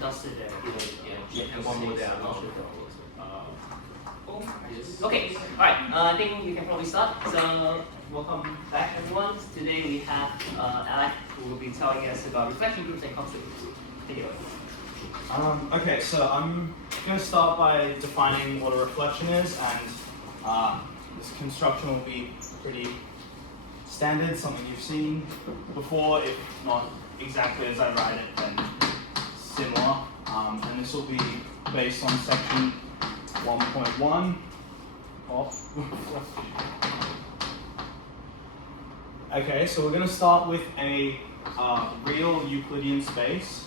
Coxeter, and one more down. Okay, alright, I think we can probably start. So, welcome back everyone. Today we have Alec who will be telling us about reflection groups and Coxeter groups. Take it away. Okay, so I'm going to start by defining what a reflection is, and this construction will be pretty standard, something you've seen before, if not exactly as I write it, then similar. And this will be based on section 1.1 of Okay, so we're going to start with a real Euclidean space.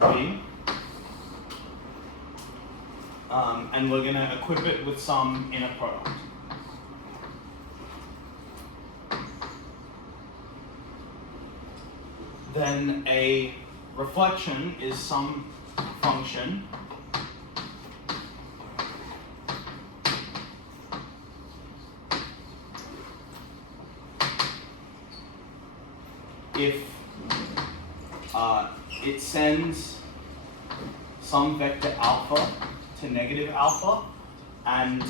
V. And we're going to equip it with some inner product. Then a reflection is some function if it sends some vector alpha to negative alpha and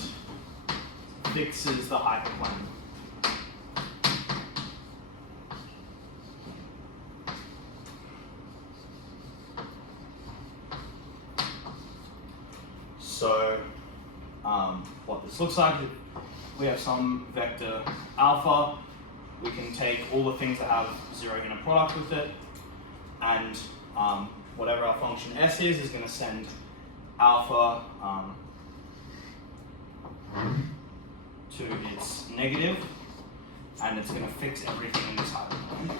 fixes the hyperplane. So what this looks like, we have some vector alpha, we can take all the things that have zero inner product with it, and whatever our function s is going to send alpha to its negative, and it's going to fix everything in this hyperplane.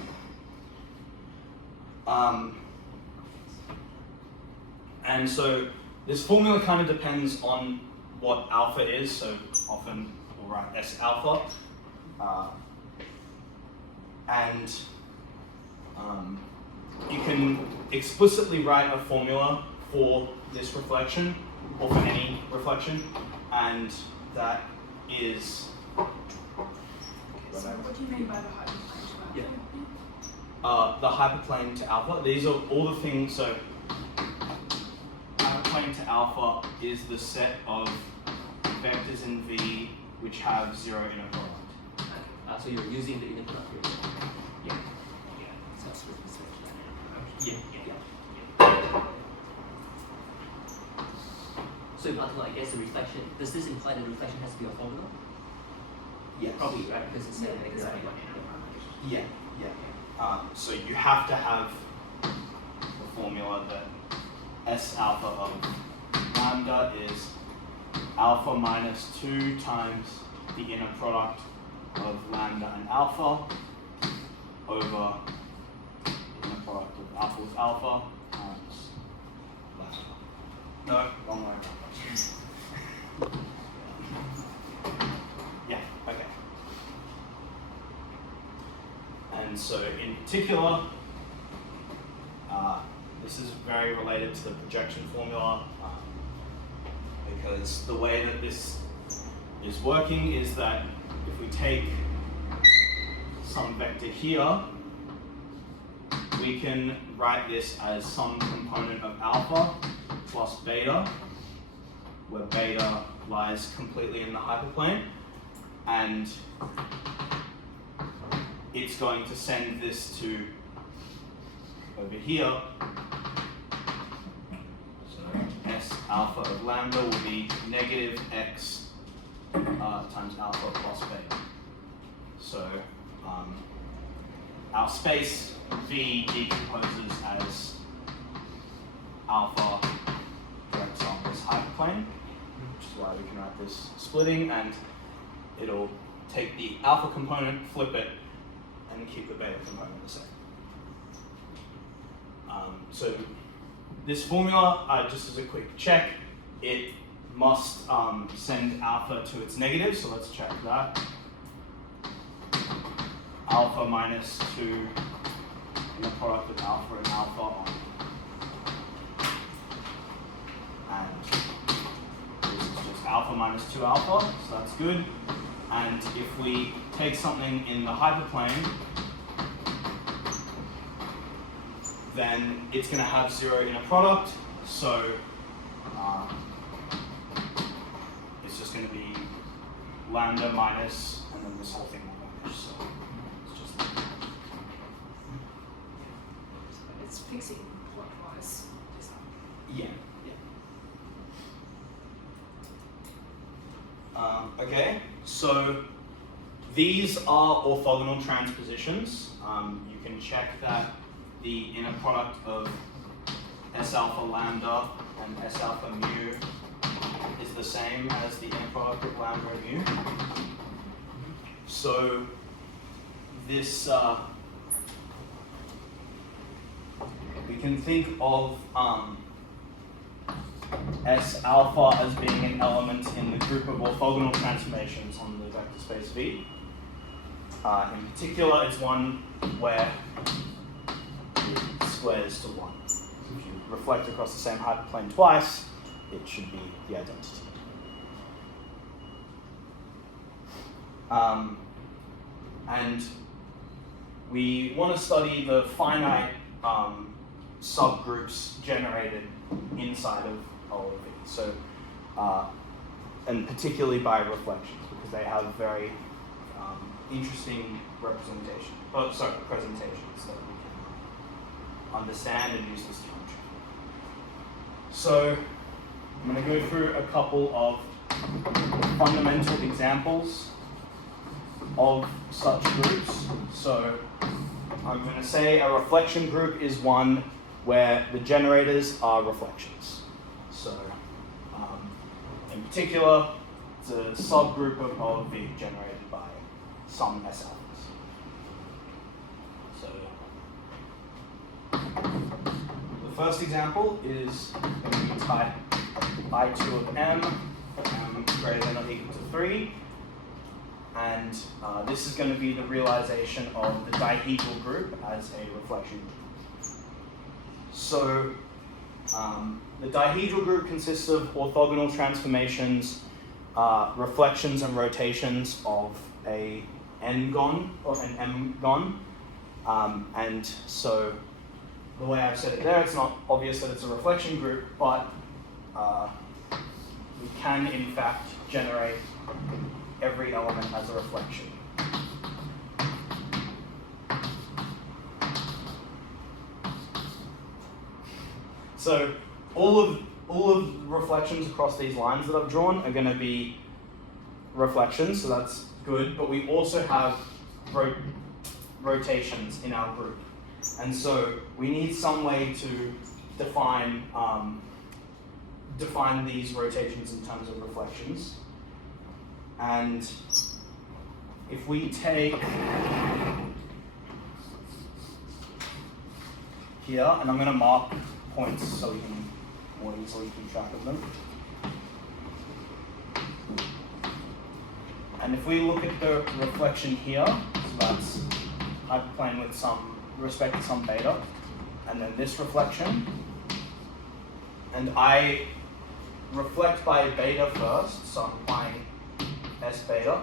And so this formula kind of depends on what alpha is, so often we'll write S alpha. And you can explicitly write a formula for this reflection, or for any reflection, and that is... So what do you mean by the hyperplane to alpha? The hyperplane to alpha, these are all the things, so hyperplane to alpha is the set of vectors in V which have zero inner product. So you're using the inner product here. Yeah. So that's with this Yeah. So I guess the reflection, does this imply that the reflection has to be a formula? Yes. Probably, right? Because it's exactly. Yeah. So you have to have the formula that S alpha of lambda is alpha minus 2 times the inner product of lambda and alpha over inner product of alpha with alpha times lambda. No, wrong way around. Yeah, okay. And so in particular, this is very related to the projection formula, because the way that this is working is that if we take some vector here, we can write this as some component of alpha plus beta, where beta lies completely in the hyperplane, and it's going to send this to over here. So S alpha of lambda will be negative x times alpha plus beta. So our space V decomposes as alpha directs on this hyperplane, which is why we can write this splitting, and it'll take the alpha component, flip it, and keep the beta component the same. So this formula, just as a quick check, it must send alpha to its negative, so let's check that. Alpha minus 2 in the product of alpha and alpha on. And this is just alpha minus 2 alpha, so that's good. And if we take something in the hyperplane, then it's going to have 0 inner product, so it's just going to be lambda minus, and then this whole thing will vanish. So it's just It's fixing plotwise. yeah. Okay, so these are orthogonal transpositions. You can check that the inner product of S alpha lambda and S alpha mu is the same as the inner product of lambda and mu. So this, we can think of S alpha as being an element in the group of orthogonal transformations on the vector space V. In particular, it's one where it squares to 1. If you reflect across the same hyperplane twice, it should be the identity. And we want to study the finite subgroups generated inside of all of these. So, and particularly by reflections, because they have very interesting presentations that we can understand and use this geometry. So, I'm going to go through a couple of fundamental examples of such groups. So, I'm going to say a reflection group is one where the generators are reflections. So, in particular, it's a subgroup of V generated by some S alphas. So, the first example is going to be type I2 of M greater than or equal to 3. And this is going to be the realization of the dihedral group as a reflection group. So the dihedral group consists of orthogonal transformations, reflections and rotations of a n-gon or an m-gon. And so the way I've said it there, it's not obvious that it's a reflection group, but we can in fact generate every element as a reflection. So all of the reflections across these lines that I've drawn are going to be reflections, so that's good. But we also have rotations in our group, and so we need some way to define these rotations in terms of reflections. And if we take here, and I'm going to mark points so we can more easily keep track of them. And if we look at the reflection here, so that's hyperplane with some respect to some beta, and then this reflection, and I reflect by beta first, so I'm applying S beta,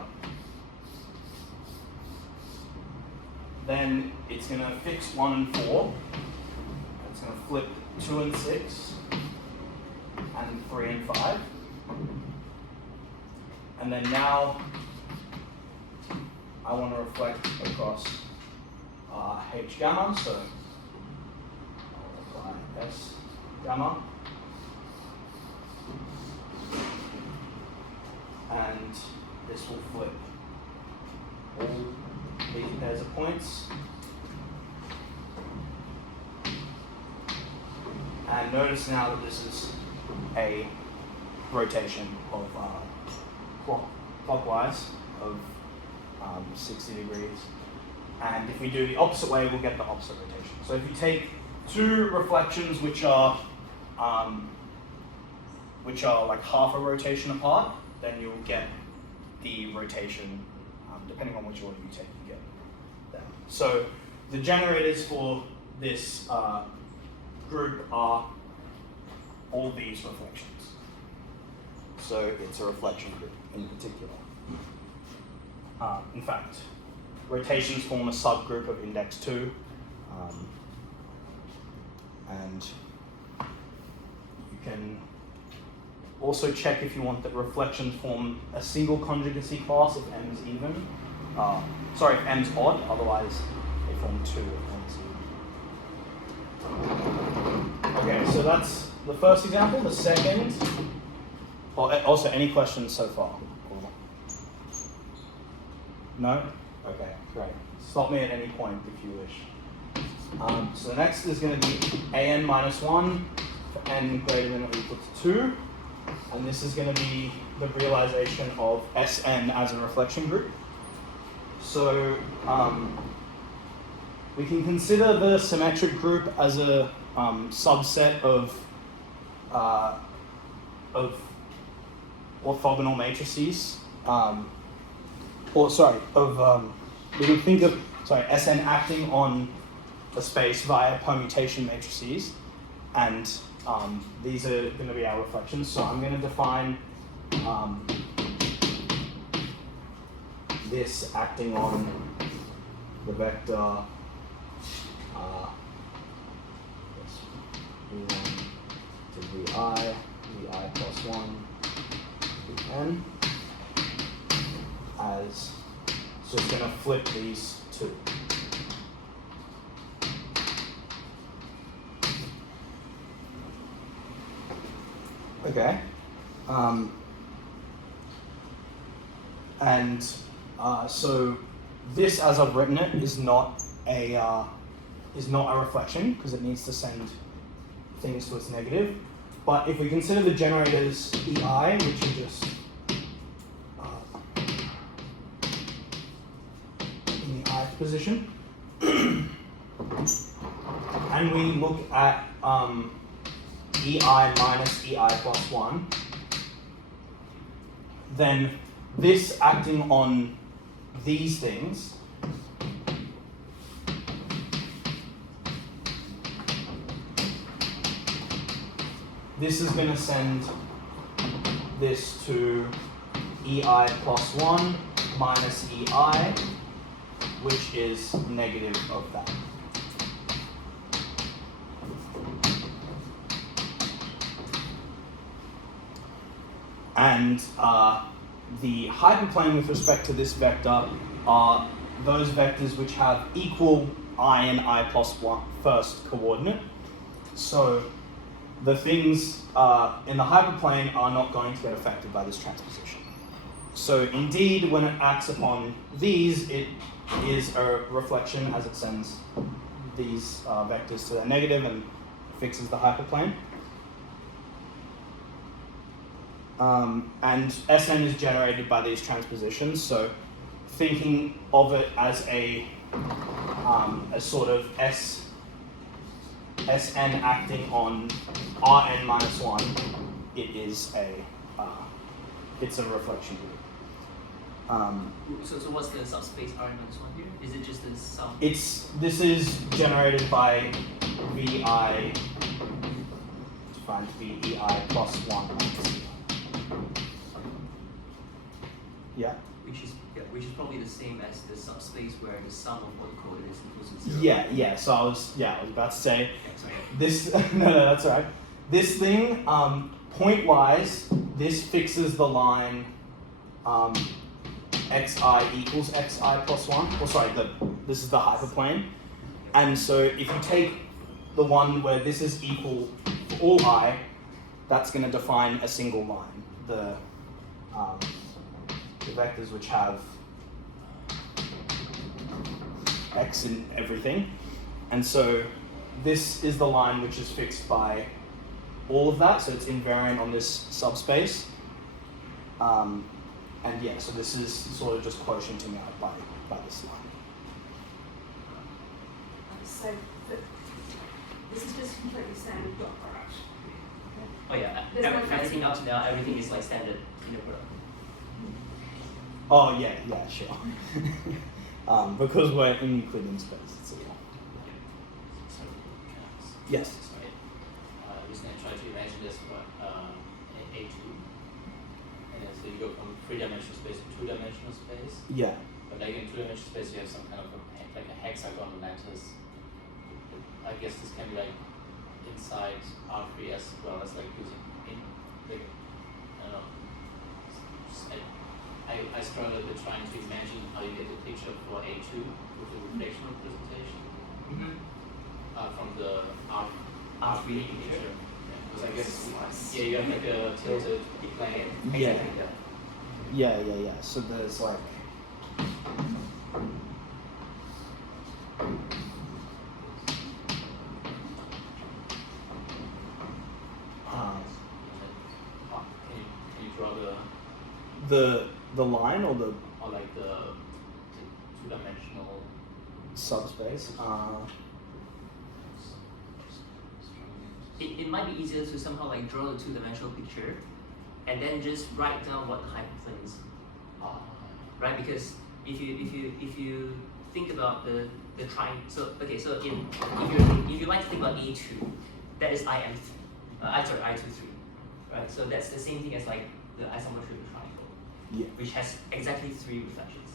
then it's going to fix 1 and 4, it's going to flip 2 and 6, and 3 and 5, and then now I want to reflect across H gamma, so I'll apply S gamma, and this will flip all these pairs of points. And notice now that this is a rotation of clockwise of 60 degrees. And if we do the opposite way, we'll get the opposite rotation. So if you take two reflections which are like half a rotation apart, then you'll get the rotation, depending on which order you take, you get that. So the generators for this group are all these reflections. So it's a reflection group in particular. In fact, rotations form a subgroup of index 2. And you can also check if you want that reflections form a single conjugacy class if m is even. Sorry, if m is odd, otherwise they form 2 if m is even. Okay, so that's the first example. The second, also any questions so far? No? Okay, great. Stop me at any point if you wish. So the next is going to be an minus 1 for n greater than or equal to 2. And this is going to be the realization of Sn as a reflection group. So we can consider the symmetric group as a subset of orthogonal matrices. We can think of Sn acting on a space via permutation matrices, and these are going to be our reflections. So I'm going to define this acting on the vector v1 to vi plus 1 to n as, so it's going to flip these two. Okay, so this, as I've written it, is not a reflection because it needs to send things to its negative. But if we consider the generators EI, which are just in the ith position, and we look at EI minus EI plus 1, then this acting on these things this is going to send this to EI plus 1 minus EI, which is negative of that. And the hyperplane with respect to this vector are those vectors which have equal I and I plus 1 first coordinate. So the things in the hyperplane are not going to get affected by this transposition. So indeed, when it acts upon these, it is a reflection as it sends these vectors to their negative and fixes the hyperplane. And Sn is generated by these transpositions, so thinking of it as a sort of Sn acting on Rn minus 1, it's a reflection group. So what's the subspace Rn minus 1 here? Is it just the sum? This is generated by Vi defined to be EI plus 1 minus EI. Yeah. Which is probably the same as the subspace where the sum of all the coordinates equals to 0. Yeah. So I was about to say sorry. this. No, that's all right. This thing, point-wise, this fixes the line xi equals xi plus 1. Well, sorry, this is the hyperplane. And so if you take the one where this is equal for all I, that's going to define a single line. The vectors which have x in everything. And so this is the line which is fixed by all of that, so it's invariant on this subspace. And yeah, so this is sort of just quotienting out by this line. So this is just completely standard dot product. Oh yeah, There's no everything up to now, everything is like standard inner product. Oh yeah, sure. Because we're in Euclidean space, it's a little. Yes. Sorry. We're just going to try to imagine this one A2. And then so you go from 3-dimensional space to 2-dimensional space. Yeah. But like in two-dimensional space, you have some kind of like a hexagon lattice. I guess this can be like inside R3 as well as like using like, I don't know. I struggle a bit trying to imagine how you get the picture for A2 with the reflection representation from the R3 picture. Because I guess you have like a tilted plane. Yeah. So there's like Can you draw the line or the or like the two-dimensional subspace? It might be easier to somehow like draw the two-dimensional picture, and then just write down what the hyperplanes are, right? Because if you think about the triangle, so okay, so if you like to think about A2, that is I23, right? So that's the same thing as like the isometry of the triangle, which has exactly 3 reflections,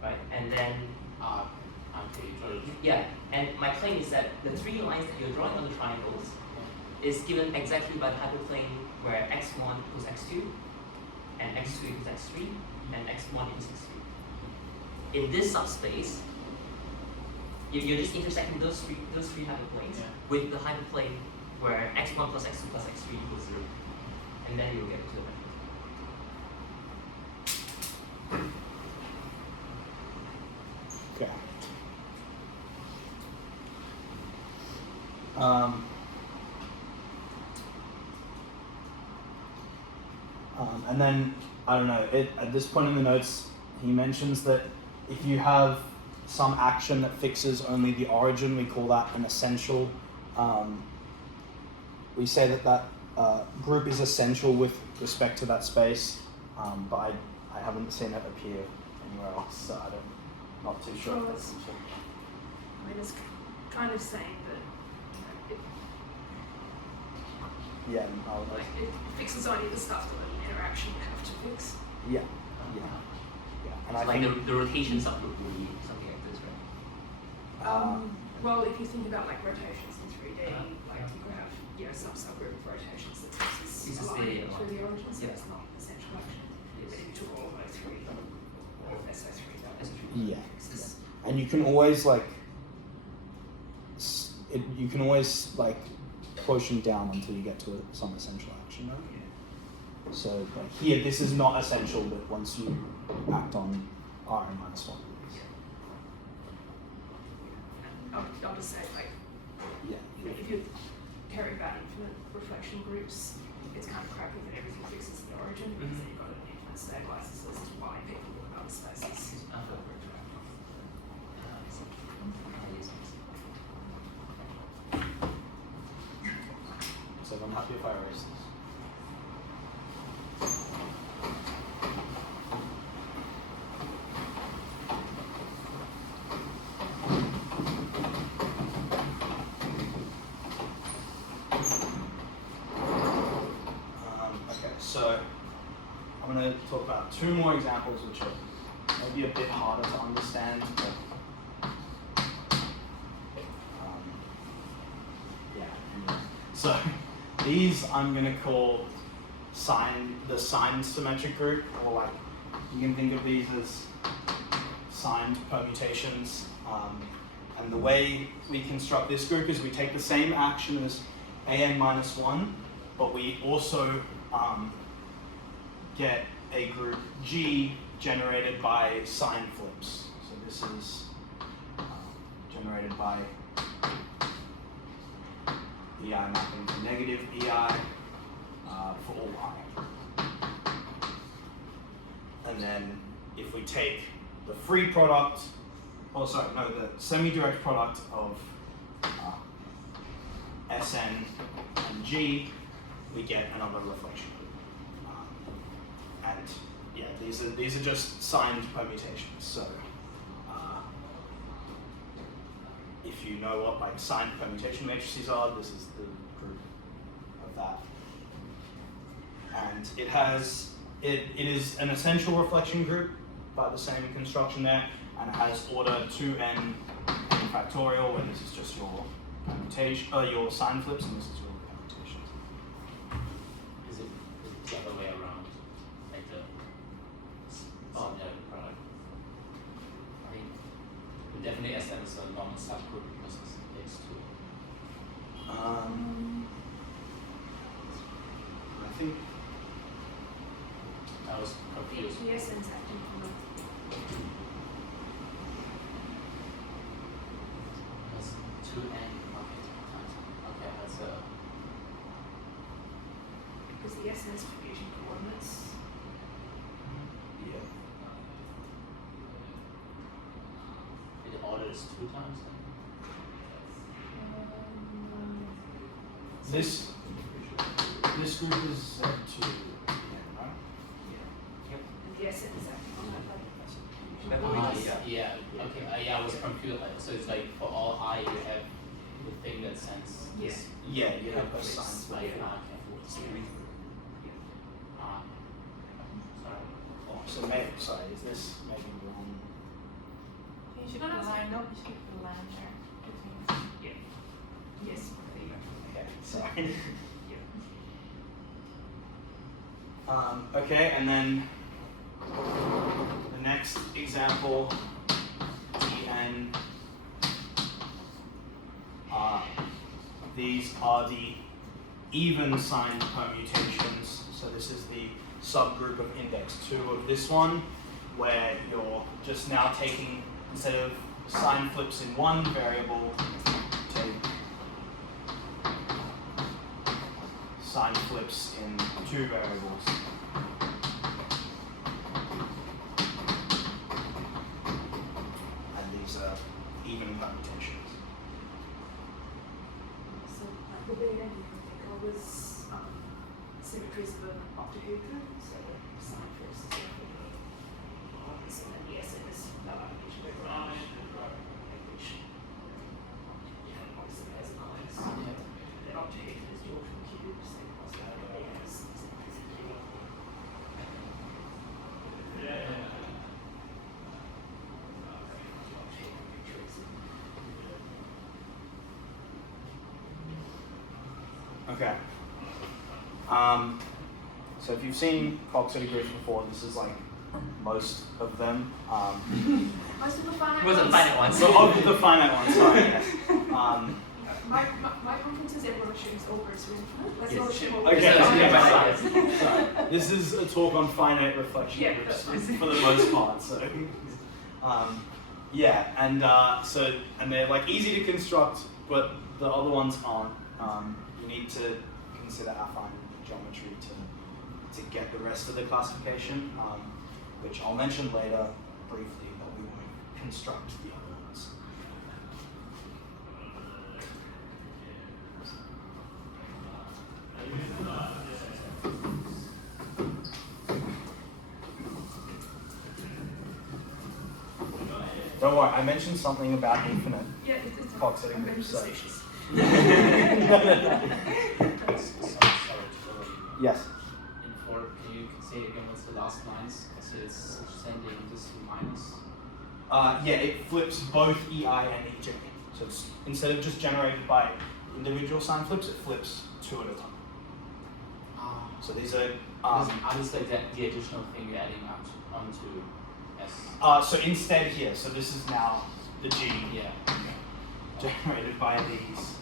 right? And then yeah, and my claim is that the 3 lines that you're drawing on the triangles is given exactly by the hyperplane where x1 equals x2, and x2 equals x3, and x1 equals x3. In this subspace, you're just intersecting those three hyperplanes with the hyperplane where x1 plus x2 plus x3 equals 0, and then you'll get to the vector. Okay. And then, I don't know, at this point in the notes, he mentions that if you have some action that fixes only the origin, we call that an essential. We say that group is essential with respect to that space, but I haven't seen it appear anywhere else, so I'm not too sure if that's essential. I mean, it's kind of saying that it fixes only the stuff that an interaction would have to fix. Yeah. And So I like think the rotation subgroup would be something like this, right? Well, if you think about like rotations in 3D, like you could have subgroup of rotations that takes Uses a line the through the origin, so yeah. it's not essential action. Yes. But if you took all of O3 or SO3, that was yeah. And you can always you can always quotient down until you get to some essential action. Right? So here, this is not essential, but once you act on Rn minus 1. I'll just say if you carry about infinite reflection groups, it's kind of crappy that everything fixes the origin because then you've got an infinite stabilizer, so this is why people look at other spaces. So I'm happy if I erase this. Okay, so I'm going to talk about 2 more examples which are maybe a bit harder to understand, but so these I'm going to call the signed symmetric group, or you can think of these as signed permutations. And the way we construct this group is we take the same action as an minus 1, but we also get a group G generated by sign flips. So this is generated by EI mapping to negative EI for all I. And then if we take the free product, the semi-direct product of Sn and G, we get another reflection group. And yeah, these are just signed permutations. So if you know what signed permutation matrices are, this is the group of that. And it is an essential reflection group, by the same construction there, and it has order 2n factorial, where this is just your permutation, your sign flips, and this is your permutations. Is it the other way around? Like the product? I mean, definitely SM is a non-subgroup because it's X2. I think I was confused. The essence acting on the That's 2n. Okay, that's a. because the essence fusion coordinates. yeah. The order is 2 times. This group is set to right? And the essence acting on that Yeah. Okay. Yeah, I was confused. So it's like for all I, you have the thing that sends this. Yeah, you have a It's sign like flip. sorry. Oh, so sorry, is this maybe wrong? You should No, no, put it's line, fine. no, you should put a line there. Yes, there you go. Okay, sorry. Yeah. Okay, and then the next example, Dn. These are the even sign permutations. So this is the subgroup of index 2 of this one, where you're just now taking, instead of sign flips in one variable, take sign flips in 2 variables. And these are even permutations. So like the beta you can think of as symmetries of an octahedron, so the sign first is definitely so then the essence is which we're branch, which obviously has a minus. Then octahedron is the orphan cube, so across that it has symmetries of cube. Okay. So if you've seen Coxeter groups before, this is like most of them. Most of the finite It was a ones- finite one. So of the finite ones, sorry. Yes. My conferences, everyone assumes all groups are infinite. Let's Yes. not assume all Okay, groups are yeah, infinite. sorry. This is a talk on finite reflection Yeah, groups that's fine. for the most part. So, yeah, and they're like easy to construct, but the other ones aren't. You need to consider affine geometry to get the rest of the classification, which I'll mention later briefly, but we won't construct the other ones. Don't worry, I mentioned something about infinite Yeah, it's Coxeter I'm being groups. So. facetious. Sorry to Yes. in for, can you say again what's the last lines? So it's sending this minus. Yeah, it flips both EI and EJ. So it's, instead of just generated by individual sign flips, it flips 2 at a time. So these are How does like that the additional thing you're adding onto S? so instead here. So this is now the G Yeah. generated by these.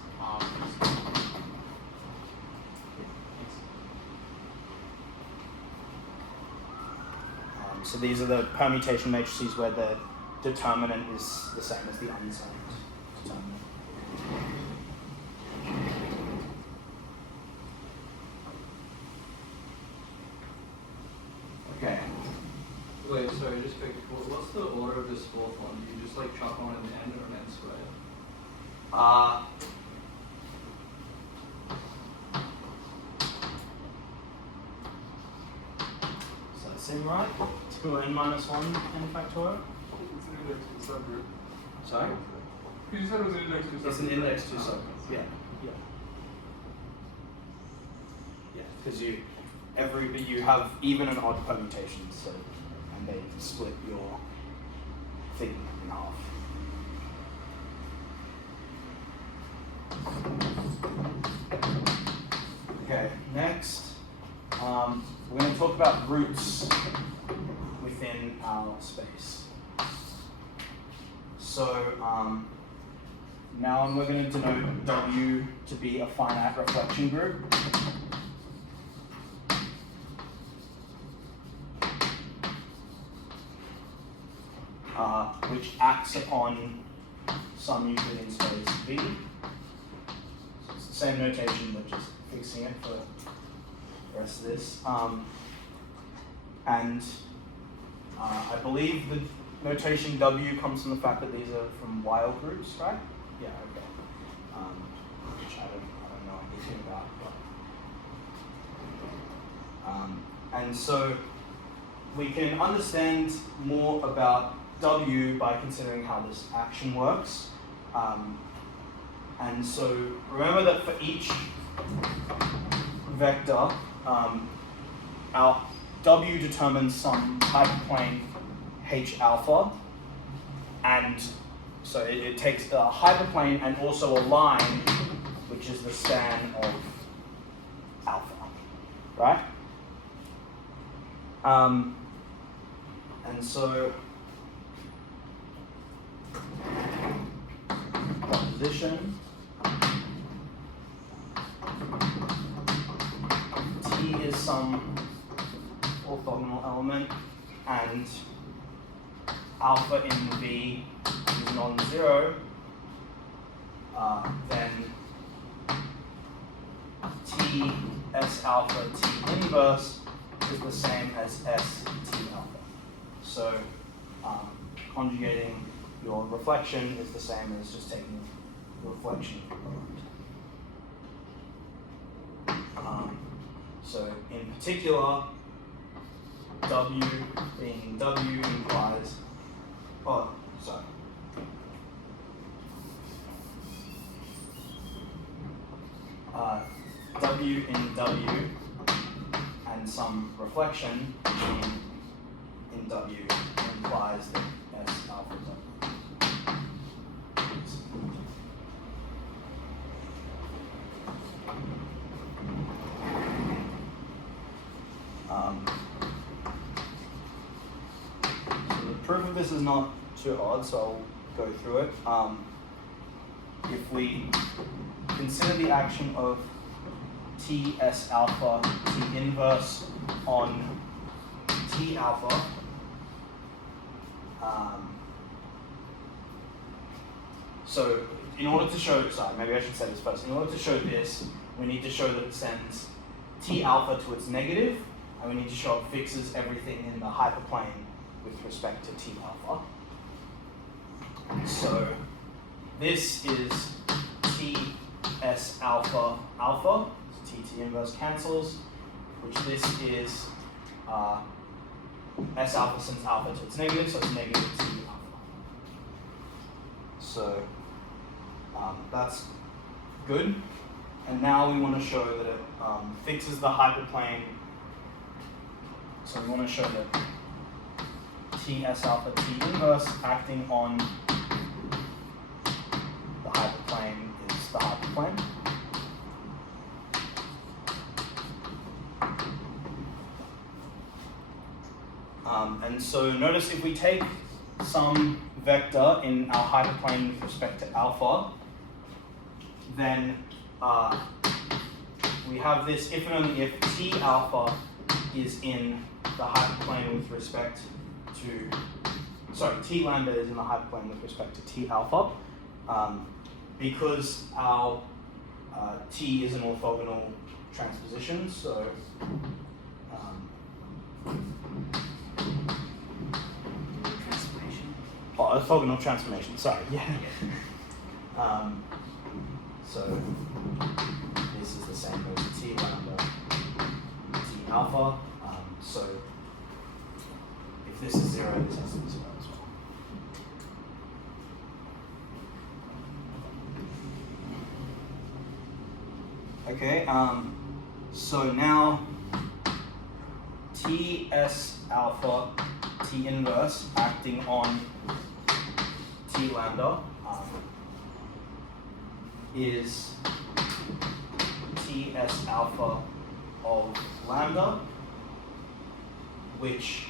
So these are the permutation matrices where the determinant is the same as the unsigned determinant. Okay. Wait, sorry, just quick. What's the order of this fourth one? Do you just like chop on an n or an n squared? So that seem right? 2n minus 1 n factorial? It's an index to subgroup. Sorry? You said it was an index to subgroup. It's an index to subgroup. Yeah. Yeah. Yeah, because you have even and odd permutations, so and they split your thing in half. Okay, next, we're going to talk about roots within our space. So now we're going to denote W to be a finite reflection group. Which acts upon some Euclidean space V. So it's the same notation, but just fixing it for the rest of this. I believe the notation W comes from the fact that these are from wild groups, right? Yeah, okay. Which I don't know anything about. But, and so we can understand more about W by considering how this action works. And so remember that for each vector, our W determines some hyperplane H alpha, and so it takes a hyperplane and also a line, which is the span of alpha, right? And so proposition T is some orthogonal element and alpha in V is non-zero, then T S alpha T inverse is the same as S T alpha. So conjugating your reflection is the same as just taking the reflection equivalent. So in particular, W being W implies, W in W and some reflection in W implies that S alpha is W. So the proof of this is not too odd, so I'll go through it. If we consider the action of T S alpha T inverse on T alpha, so in order to show, maybe I should say this first. In order to show this, we need to show that it sends T alpha to its negative, and we need to show it fixes everything in the hyperplane with respect to T alpha. So this is T S alpha alpha, so T inverse cancels, which this is S alpha sends alpha to its negative, so it's negative T alpha. So that's good. And now we want to show that it fixes the hyperplane. So we want to show that T S alpha T inverse acting on the hyperplane is the hyperplane. And so notice if we take some vector in our hyperplane with respect to alpha, then we have this if and only if T alpha is in the hyperplane with respect to, T lambda is in the hyperplane with respect to T alpha, because our T is an orthogonal transposition, so orthogonal transformation, sorry, yeah. So this is the same as T lambda, T alpha. So if this is 0, this has to be 0 as well. Okay, so now T S alpha T inverse acting on T lambda is Ts alpha of lambda, which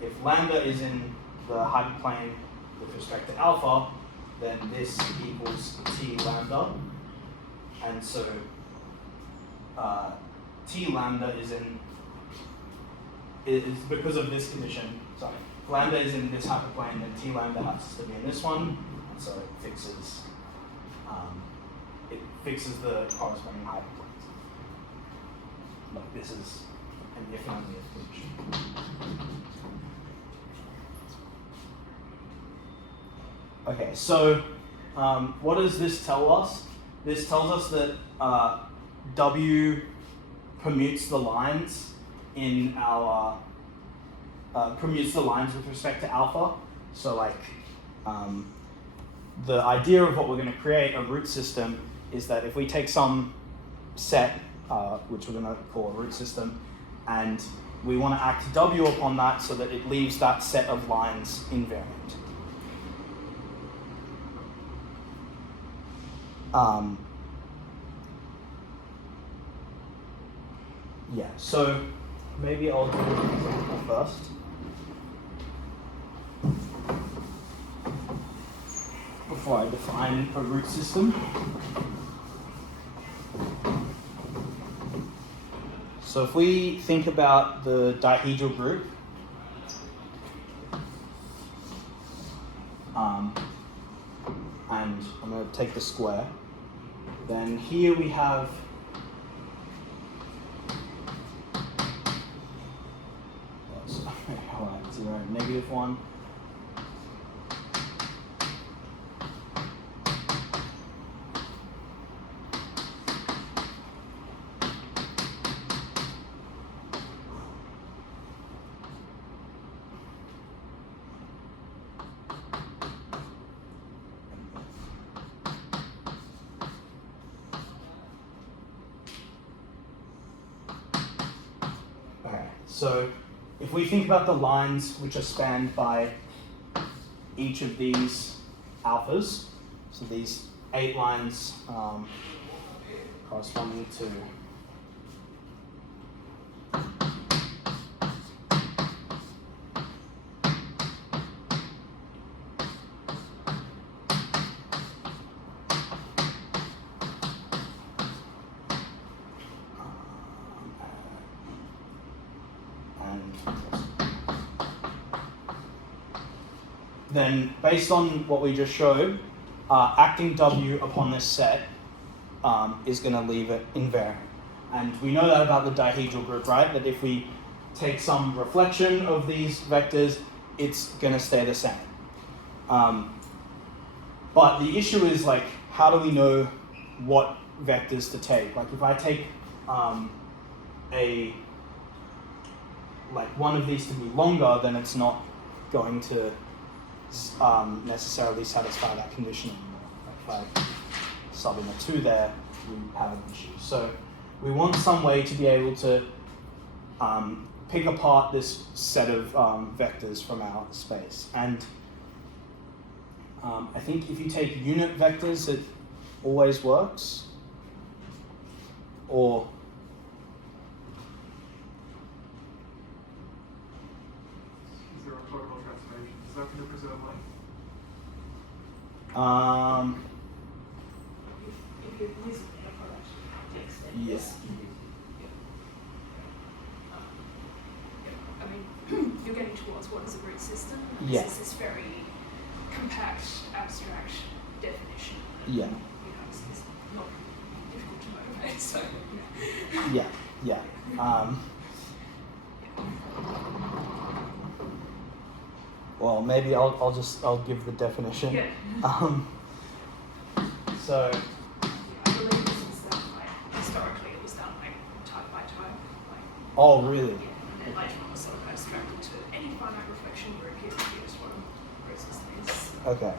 if lambda is in the hyperplane with respect to alpha, then this equals T lambda, and so T lambda is because of this condition. Sorry, if lambda is in this hyperplane, then T lambda has to be in this one, and so it fixes the corresponding hyperplanes. Like this is an if and only if condition. Okay, so what does this tell us? This tells us that W permutes the lines in our permutes the lines with respect to alpha. So like the idea of what we're going to create, a root system, is that if we take some set, which we're going to call a root system, and we want to act W upon that so that it leaves that set of lines invariant. Yeah, so maybe I'll do an example first. Before I define a root system. So if we think about the dihedral group, and I'm going to take the square, then here we have alright, 0, -1. So if we think about the lines which are spanned by each of these alphas, so these 8 lines corresponding to then based on what we just showed, acting W upon this set is going to leave it invariant. And we know that about the dihedral group, right? That if we take some reflection of these vectors, it's going to stay the same. But the issue is, like, how do we know what vectors to take? Like, if I take one of these to be longer, then it's not going to necessarily satisfy that condition anymore. Like if I sub in a 2 there, we have an issue. So we want some way to be able to pick apart this set of vectors from our space. And I think if you take unit vectors, it always works. Or is there orthogonal transformation? Is that going to preserve length? If you're using the approach to extend Yes. this. I mean, you're getting towards what is a root system. Yeah. This is this very compact, abstract definition. Yeah. You know, it's not difficult to motivate. So. Yeah. Well, maybe I'll give the definition. Yeah. So. I believe this is done historically it was done type by type. Oh, really? Yeah. And then later on was sort of abstracted to any finite reflection group. Here's what a root system is. Okay.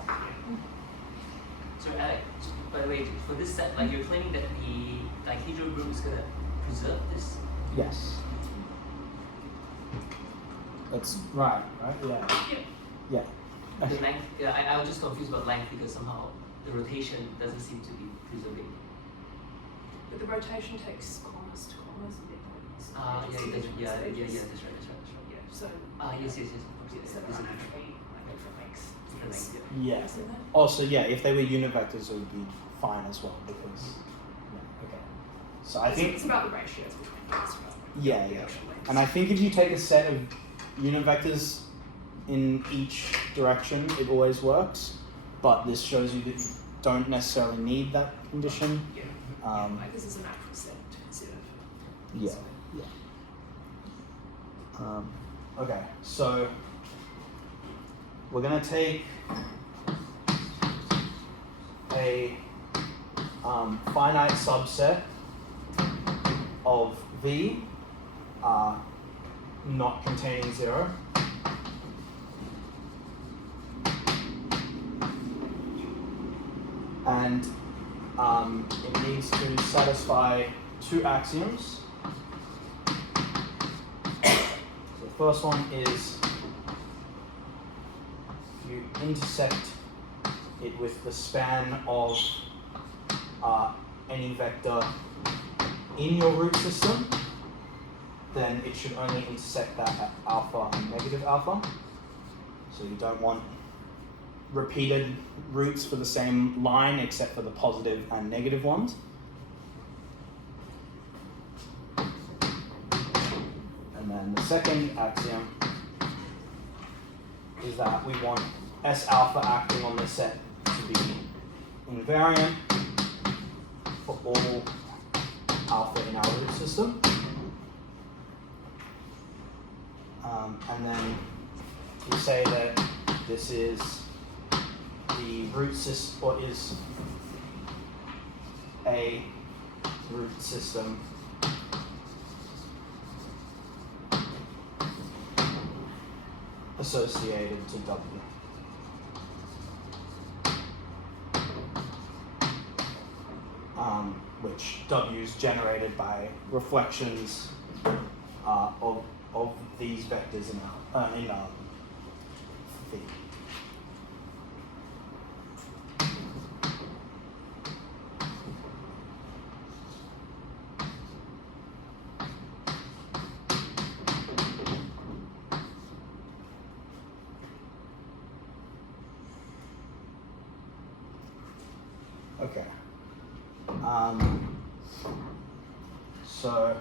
So Alec, by the way, for this set, like you're claiming that the dihedral group is gonna preserve this? Yes. That's right, yeah. Yeah. The length, yeah, I was just confused about length because somehow the rotation doesn't seem to be preserving. But the rotation takes commas to commas and midpoints. Yeah, that's right. Yeah, so Yes, of course. so This they're is actually like different lengths. different length, yeah. Yeah. Isn't it? Also, yeah, if they were unit vectors, it would be fine as well because. Yeah, okay. So I think. It's about the ratios between those. Yeah, the yeah. actual lengths. And I think if you take a set of unit vectors in each direction, it always works. But this shows you that you don't necessarily need that condition. Yeah. Like this is a natural set to consider. Yeah. Okay, so we're gonna take a finite subset of V not containing 0. And it needs to satisfy 2 axioms. So the first one is if you intersect it with the span of any vector in your root system, then it should only intersect that at alpha and negative alpha. So you don't want repeated roots for the same line except for the positive and negative ones. And then the second axiom is that we want S alpha acting on this set to be invariant for all alpha in our root system. And then we say that this is the root system, or is a root system associated to W. Which W is generated by reflections of these vectors in V. Okay. So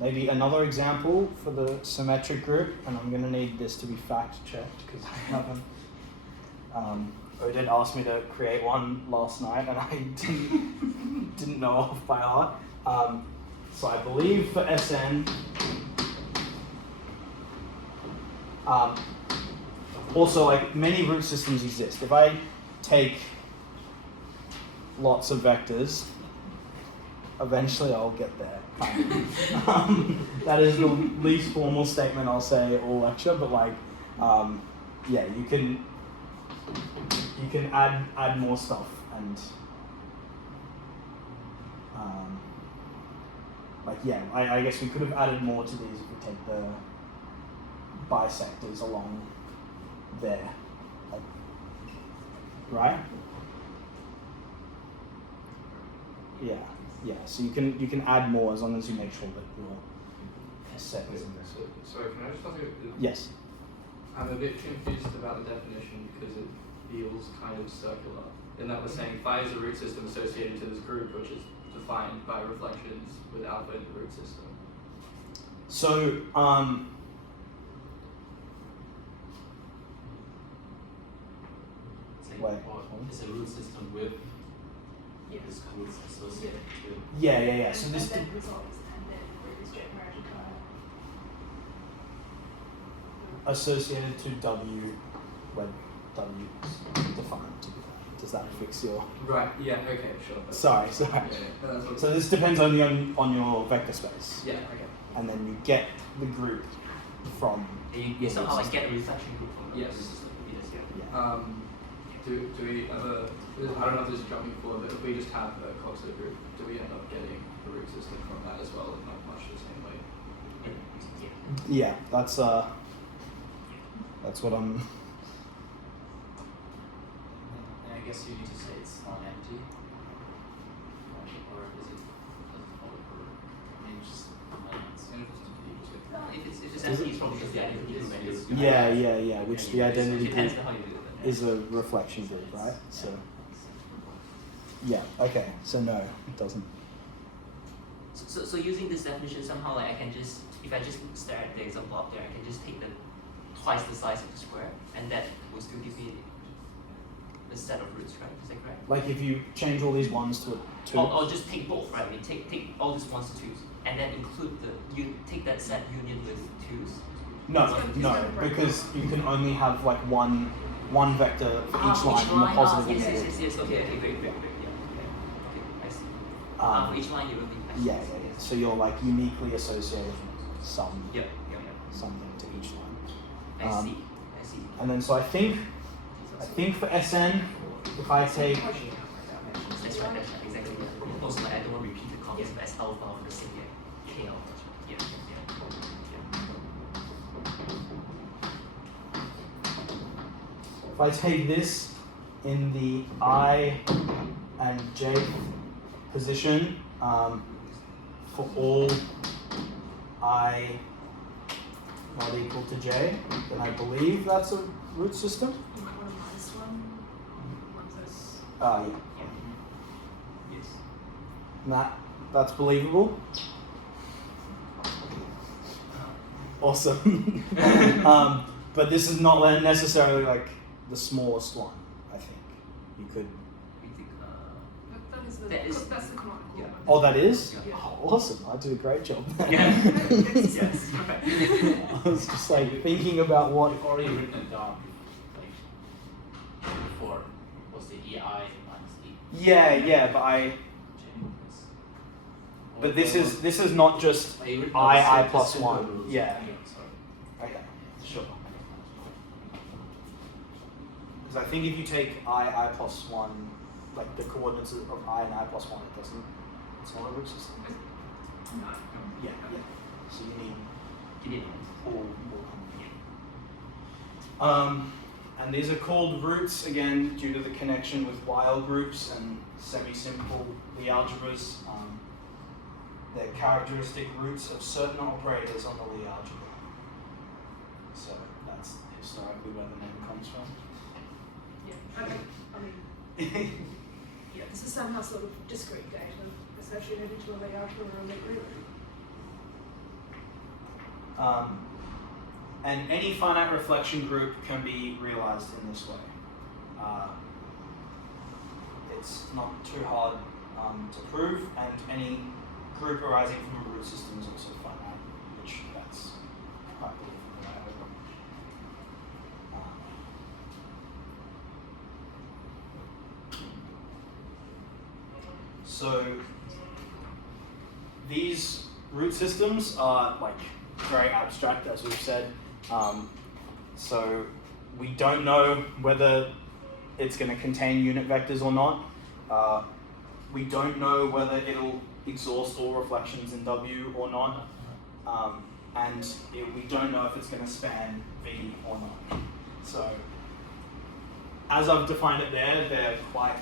maybe another example for the symmetric group, and I'm going to need this to be fact checked because I haven't. Odin asked me to create one last night, and I didn't know off by heart. So I believe for Sn. Also, like many root systems exist. If I take lots of vectors, eventually I'll get there. That is the least formal statement I'll say all lecture, but like, yeah, you can add more stuff and like yeah, I guess we could have added more to these if we take the bisectors along there, like, right? Yeah. So you can add more as long as you make sure that your set is in there. Sorry, can I just ask you? Yes. I'm a bit confused about the definition because it feels kind of circular. In that we're saying phi is a root system associated to this group, which is defined by reflections with alpha in the root system. So wait. It's a root system with Yeah. this roots associated with. Yeah. So this. And then resolves, and then root is generated by. Associated to W when W is defined to be that. Does that fix your? Right. Yeah. Okay. Sure. Sorry. Yeah. That's what So this depends only on your vector space. yeah. Okay. And then you get the group from. You somehow like get a reflection group from the Yes. system. Yeah. Yeah. Do we ever? I don't know if this is jumping forward, but if we just have a Coxeter group, do we end up getting a root system from that as well in like much the same way? Yeah. That's That's what I'm. And I guess you need to say it's non-empty. Or is it doesn't follow for, I mean, just No, if it's Is empty, it? it's probably just the identity group. And it's Yeah. Which the identity depends group on how you do it. is a reflection group, right? So. Yeah. Okay. So no, it doesn't. So using this definition, somehow like I can just, if I just stare at the example up there, I can just take the twice the size of the square, and that will still give me the set of roots, right? Is that correct? Like if you change all these ones to a 2. Or just take both, right? I mean, take all these ones to 2s, and then include you take that set union with 2s. No, because you can only have like one vector for each line in the positive and Yes. negative. Okay, great. Yeah. Okay, I see. For each line, you only. Yeah. So you're like uniquely associating some Yeah. something to each line. I see. And then so I think for Sn, if I take That's right, exactly. Also, like, I don't want to repeat the concept as alpha for the sake of k alpha. Yeah. if I take this in the I and j position for all I not equal to j, then I believe that's a root system. You might want to minus one of those. Yeah. Yes. And that's believable. Awesome. But this is not necessarily like the smallest one, I think. You could. We think. That's the canonical Yeah. one. Oh, that is? Yeah. Oh, awesome. I did a great job. Yes. Perfect. I was just like thinking about what. You've already written it down, like before was the EI minus E. Yeah, but this is not just I plus 1. Yeah. Okay. Sure. Because I think if you take I plus 1, like the coordinates of I and I plus 1, it's not a root system. No. Yeah. So you need all. And these are called roots, again, due to the connection with Weil groups and semi-simple Lie algebras. They're characteristic roots of certain operators on the Lie algebra. So that's historically where the name comes from. Yeah. Okay. I mean, yeah, this is somehow sort of discrete data associated to a Lie algebra or a Lie root. And any finite reflection group can be realized in this way. It's not too hard to prove, and any group arising from a root system is also finite, which that's quite believable, I hope. So these root systems are like very abstract, as we've said. So we don't know whether it's going to contain unit vectors or not. We don't know whether it'll exhaust all reflections in W or not. We don't know if it's going to span V or not. So as I've defined it there, they're quite,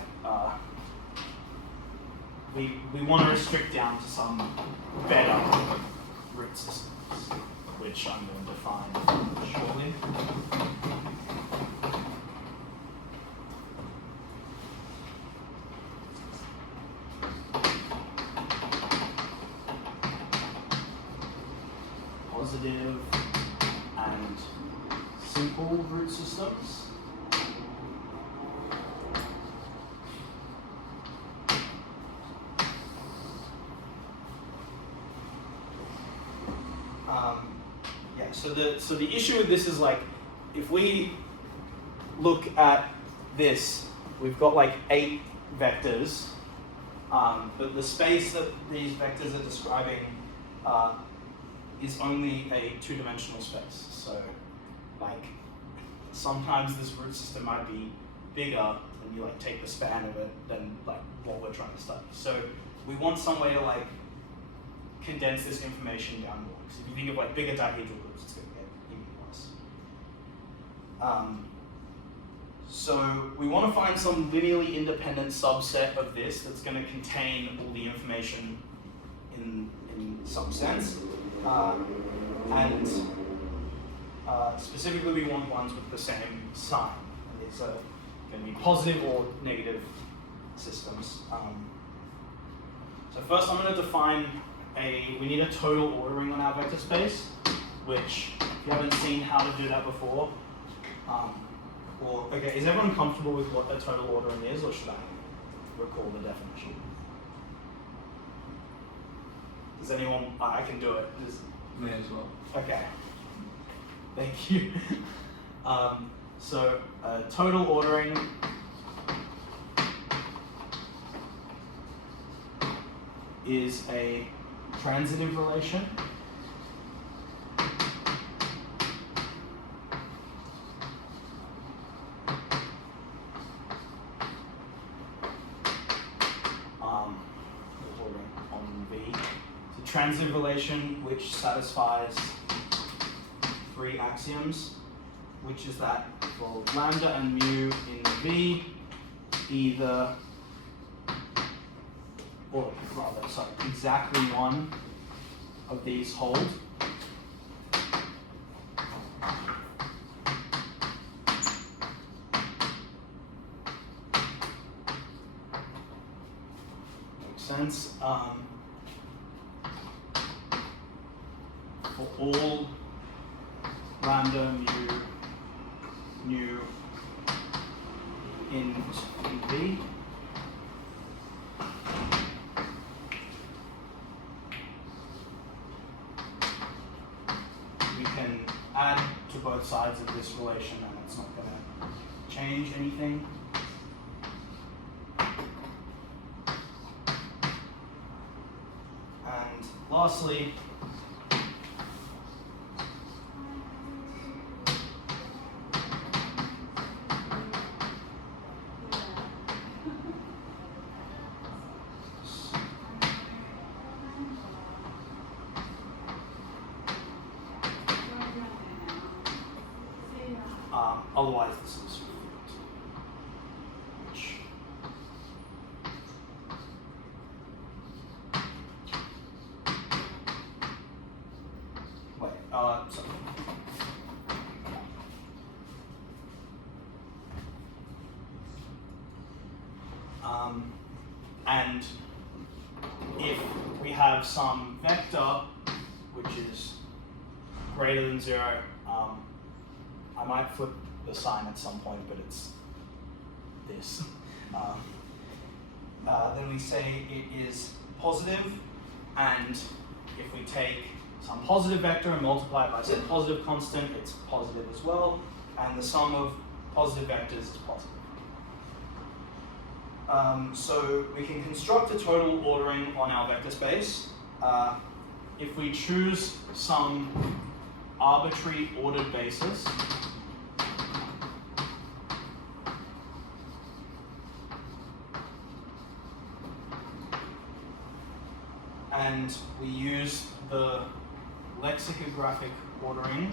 we want to restrict down to some better root systems, which I'm going to define shortly. Positive and simple root systems. So the issue with this is like, if we look at this, we've got like 8 vectors, but the space that these vectors are describing is only a 2-dimensional space. So like sometimes this root system might be bigger and you like take the span of it than like what we're trying to study. So we want some way to like condense this information down more. Because if you think of like bigger dihedral groups, it's going to get even worse. So we want to find some linearly independent subset of this that's going to contain all the information in some sense. And specifically we want ones with the same sign. And these are going to be positive or negative systems. So first I'm going to define we need a total ordering on our vector space, which if you haven't seen how to do that before, okay, is everyone comfortable with what a total ordering is, or should I recall the definition? Does anyone, I can do it. May as well. Okay, thank you. So total ordering is a transitive relation on V. It's a transitive relation which satisfies three axioms, which is that for lambda and mu in V, either, or rather, sorry, exactly one of these hold. Makes sense. For all lambda, mu in V, we can add to both sides of this relation and it's not going to change anything. And lastly, otherwise this is flipped, which sorry. And if we have some vector which is greater than 0, I might flip the sign at some point, but it's this. Then we say it is positive, and if we take some positive vector and multiply it by some positive constant, it's positive as well, and the sum of positive vectors is positive. So we can construct a total ordering on our vector space. If we choose some arbitrary ordered basis, and we use the lexicographic ordering,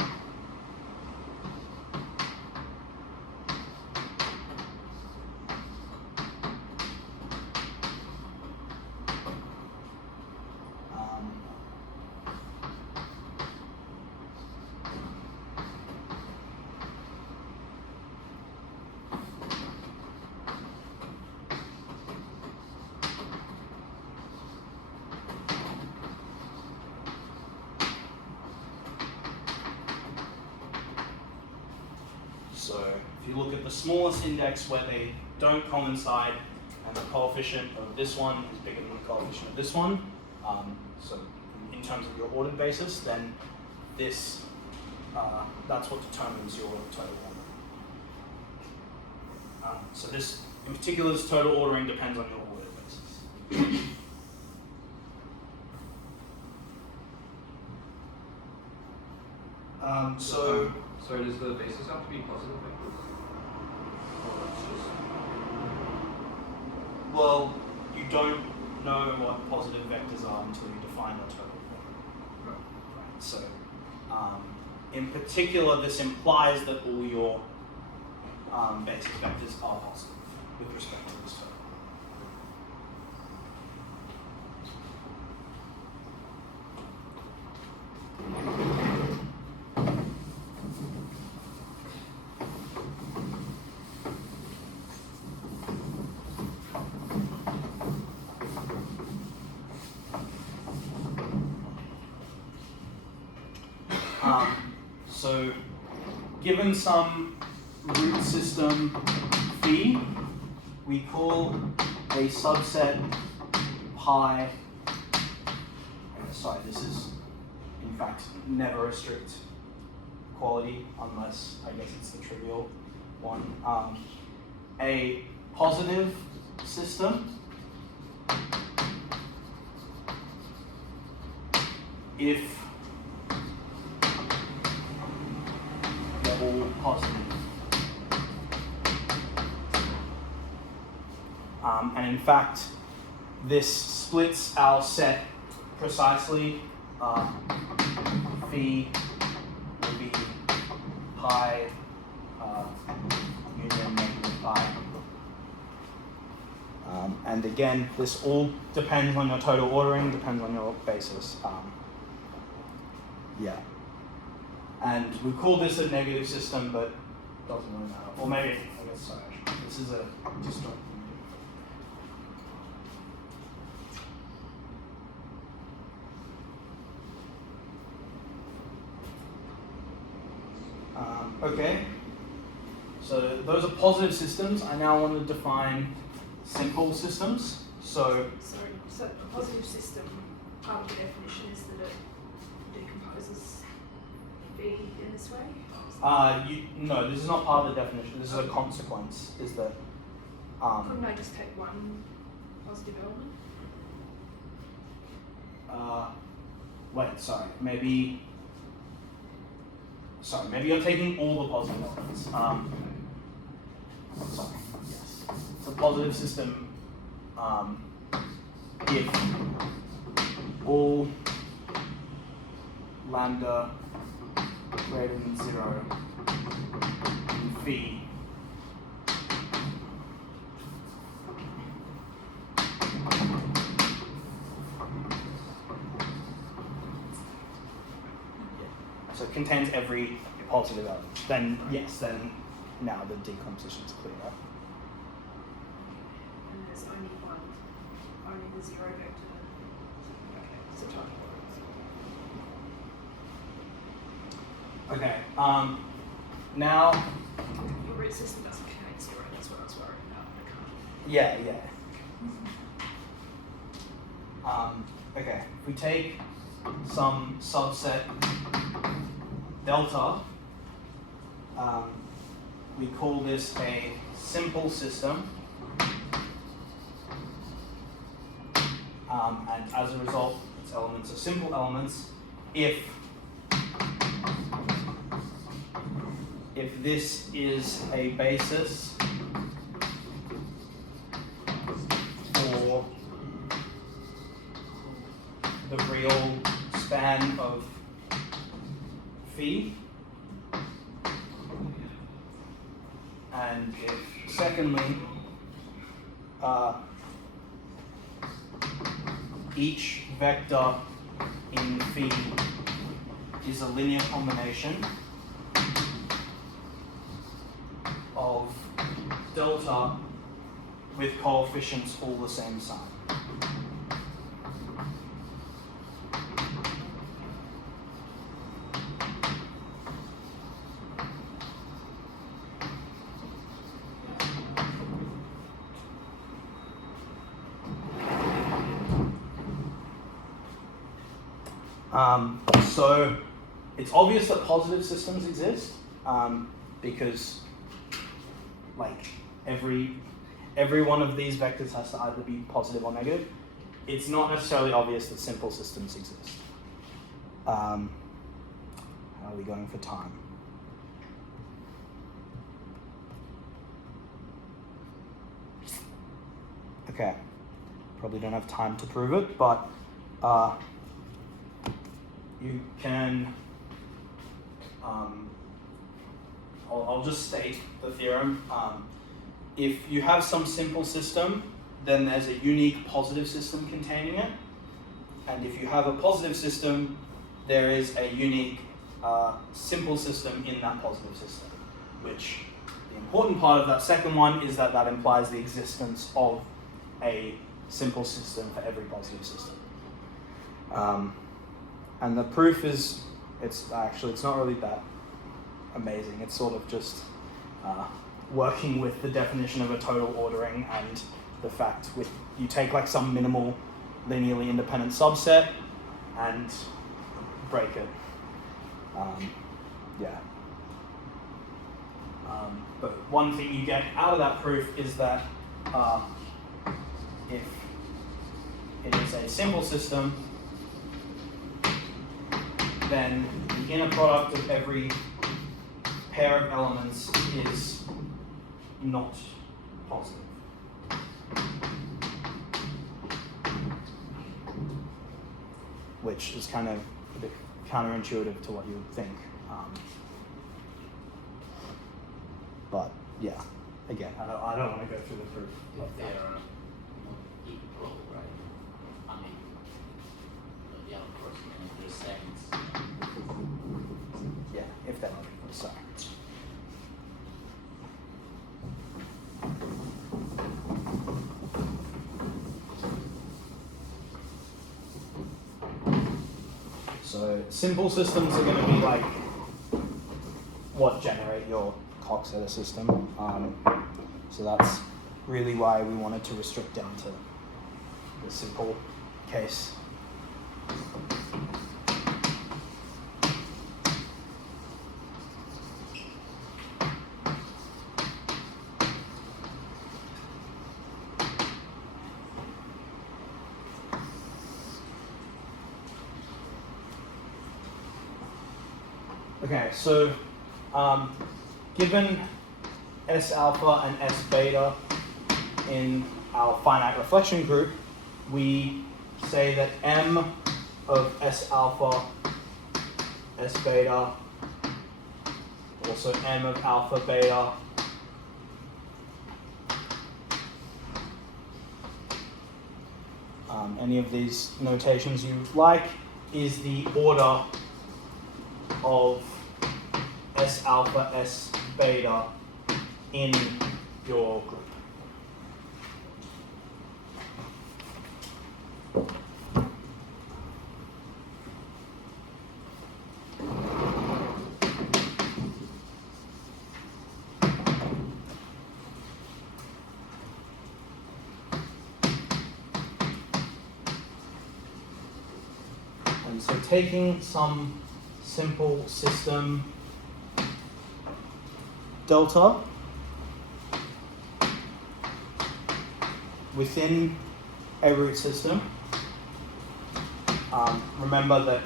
so if you look at the smallest index where they don't coincide and the coefficient of this one is bigger than the coefficient of this one, so in terms of your ordered basis, then this, that's what determines your total ordering. So this, in particular, this total ordering depends on your ordered basis. So does the basis have to be positive vectors? Or it's just... Well, you don't know what positive vectors are until you define the total ordering. Right. So, in particular, this implies that all your basic vectors are positive with respect to this term. So given some root system phi, we call a subset pi, sorry, this is in fact never a strict quality unless I guess it's the trivial one. A positive system if they're all positive. And in fact, this splits our set precisely. Phi will be pi union negative pi. And again, this all depends on your total ordering, depends on your basis. Yeah. And we call this a negative system, but doesn't really matter. Or maybe, I guess, sorry, this is a disjoint. Okay, so those are positive systems. I now want to define simple systems. So a positive system, part of the definition is that it decomposes V in this way? No, this is not part of the definition. This is a consequence. Is that couldn't I just take one positive element? Wait, sorry. Maybe you're taking all the positive elements. Sorry. Yes. It's a positive system if all lambda greater than 0 in phi so it contains every positive element. Then yes, then now the decomposition is clear. And there's only the zero vector. Okay, so total. Okay. Now. Your root system doesn't contain zero. That's what I was worried about. Yeah. Okay. If we take some subset delta, we call this a simple system, and as a result, its elements are simple elements if this is a basis for the real span of phi, and if secondly each vector in phi is a linear combination of delta with coefficients all the same sign. So it's obvious that positive systems exist because like every one of these vectors has to either be positive or negative. It's not necessarily obvious that simple systems exist. How are we going for time? Okay, probably don't have time to prove it, but you can I'll just state the theorem. If you have some simple system, then there's a unique positive system containing it. And if you have a positive system, there is a unique simple system in that positive system, which the important part of that second one is that that implies the existence of a simple system for every positive system. And the proof is, it's not really that amazing. It's sort of just working with the definition of a total ordering and the fact with you take like some minimal linearly independent subset and break it. But one thing you get out of that proof is that if it is a simple system, then the inner product of every pair of elements is not positive. Which is kind of a bit counterintuitive to what you would think. But yeah, again, I don't want to go through the proof. If they are not equal, right? Unequal. But yeah, of course, and if there's seconds. Yeah, if they're not equal, sorry. So simple systems are going to be like what generate your Coxeter system. So that's really why we wanted to restrict down to the simple case. Okay, so given S alpha and S beta in our finite reflection group, we say that M of S alpha, S beta, also M of alpha beta, any of these notations you like, is the order of S alpha, S beta in your group. And so taking some simple system delta within a root system. Remember that,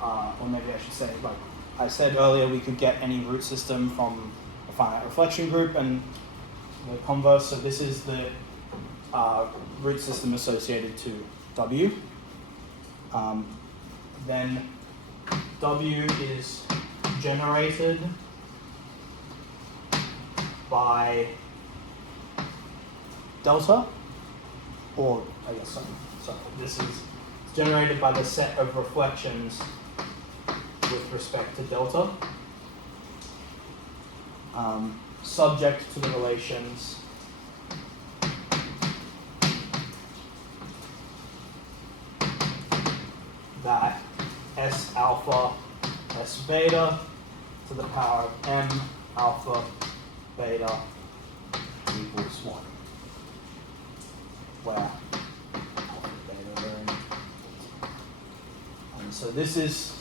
or maybe I should say, like I said earlier, we could get any root system from a finite reflection group and the converse. So this is the root system associated to W. Then W is generated by delta, or I guess sorry, this is generated by the set of reflections with respect to delta, subject to the relations that S alpha, S beta to the power of M alpha beta equals 1, where alpha beta are in. And so this is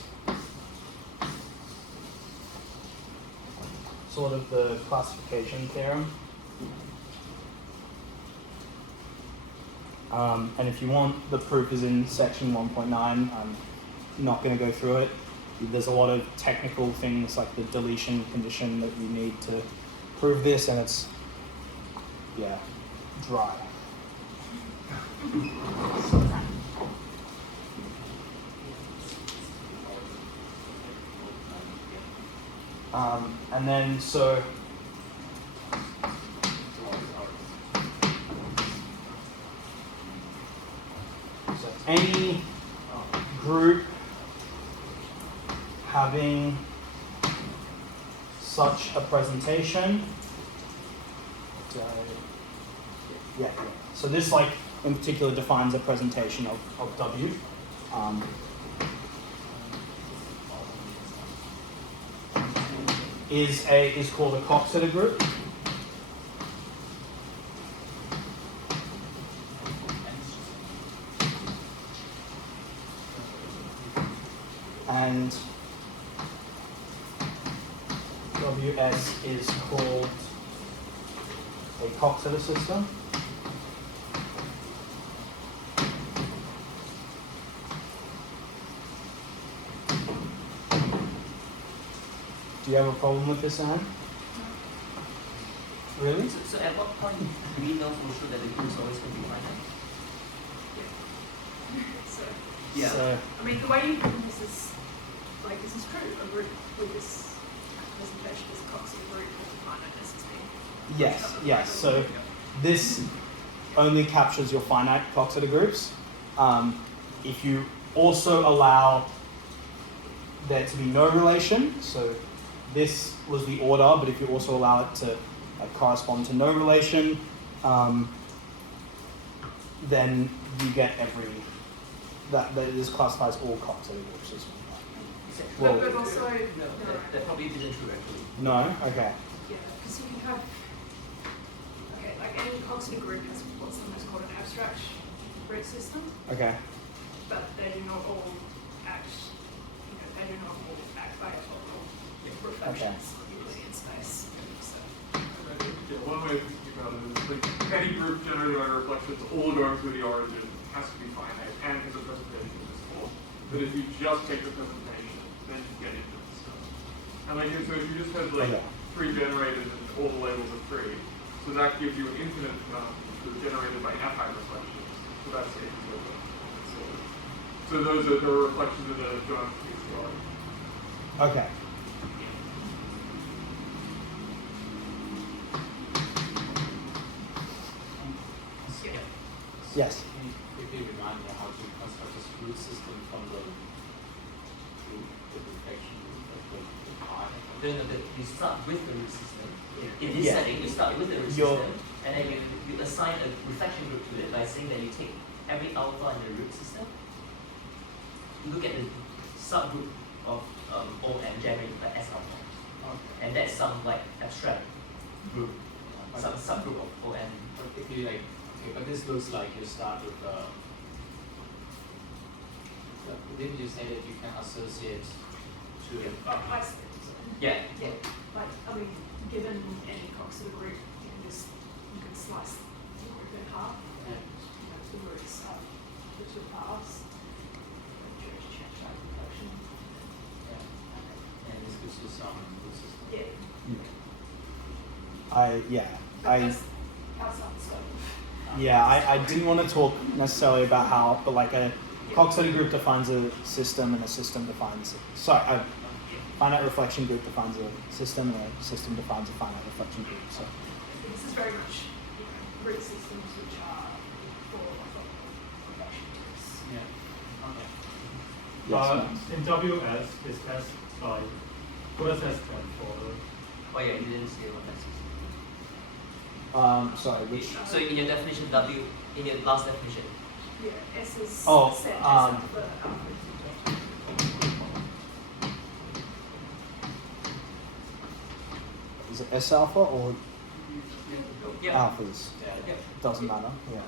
sort of the classification theorem. And if you want, the proof is in section 1.9. I'm not going to go through it. There's a lot of technical things like the deletion condition that you need to prove this, and it's, yeah, dry. And then so any group having such a presentation, yeah. So this like in particular defines a presentation of W. Is called a Coxeter group. And WS is called a Coxeter system. Do you have a problem with this, Anne? Really? So at what point do we know for sure that the group is always going to be finite? So, Yeah. So, I mean, the way you put this is true. A group with this presentation is a Coxeter group has a finiteness as being. yes. So this only captures your finite Coxeter groups. If you also allow there to be no relation, so this was the order, but if you also allow it to correspond to no relation, then you get that this classifies all Coxeter groups as well. But also, No, that probably isn't true actually. No? Okay. yeah, because you can have, like any Coxeter group has what's sometimes called an abstract root system, Okay. but they do not all act, they do not all act by total reflections usually in space. So, Yeah, one way of thinking about it is like any group generated by reflections all going through the origin has to be finite and has a presentation of this form. But if you just take the presentation, then you get into this stuff. And like so if you just had like three generated and all the labels are free, so that gives you an infinite amount that are generated by FI reflections. So that's it. So those are the reflections of the geometry story. Okay. Yes. Can you quickly remind me how to construct this root system from the reflection of the pi? You start with the root system. In this Yeah. setting, you start with the root system, and then you assign a reflection group to it by saying that you take every alpha in the root system, look at the subgroup of O and generated by S alpha. And that's some like abstract group, some subgroup of O and. If you like, okay, but this looks like you start with didn't you say that you can associate to Yeah. yeah, like, I mean, given any Coxeter group, you can slice the group in half, and the roots are the two halves. Change that reflection. and this gives you some root system. Yeah. I didn't want to talk necessarily about how, but like a Coxeter group defines a system and a system defines, a finite reflection group defines a system and a system defines a finite reflection group. So This is very much, root systems which are for reflection groups. Yeah. Okay. yes, In WS, is S like, what does S stand for? Oh yeah, you didn't say what that's. sorry, which So in your definition, W, in your last definition, Yeah, S is set Oh, for is it S alpha or yeah, alphas? yeah, Doesn't matter. Yeah.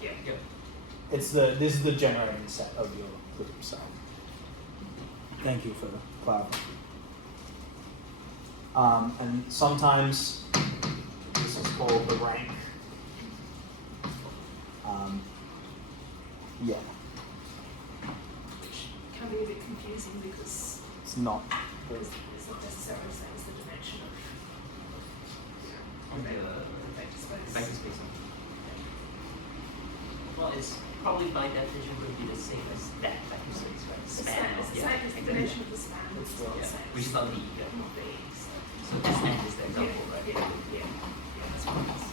yeah. This is the generating set of your group. So thank you for clarifying. And sometimes this is called the rank. Yeah, which can be a bit confusing because it's not. it's not necessarily the same as the dimension of The vector space. vector space. Well, it's probably by definition would be the same as that you said, right? The Span. it's the Yeah. same, it's the dimension of the span, which is not the Yeah. same. Which is not the yeah. Not the, so. So Sn is the example, right? Yeah, that's what it is.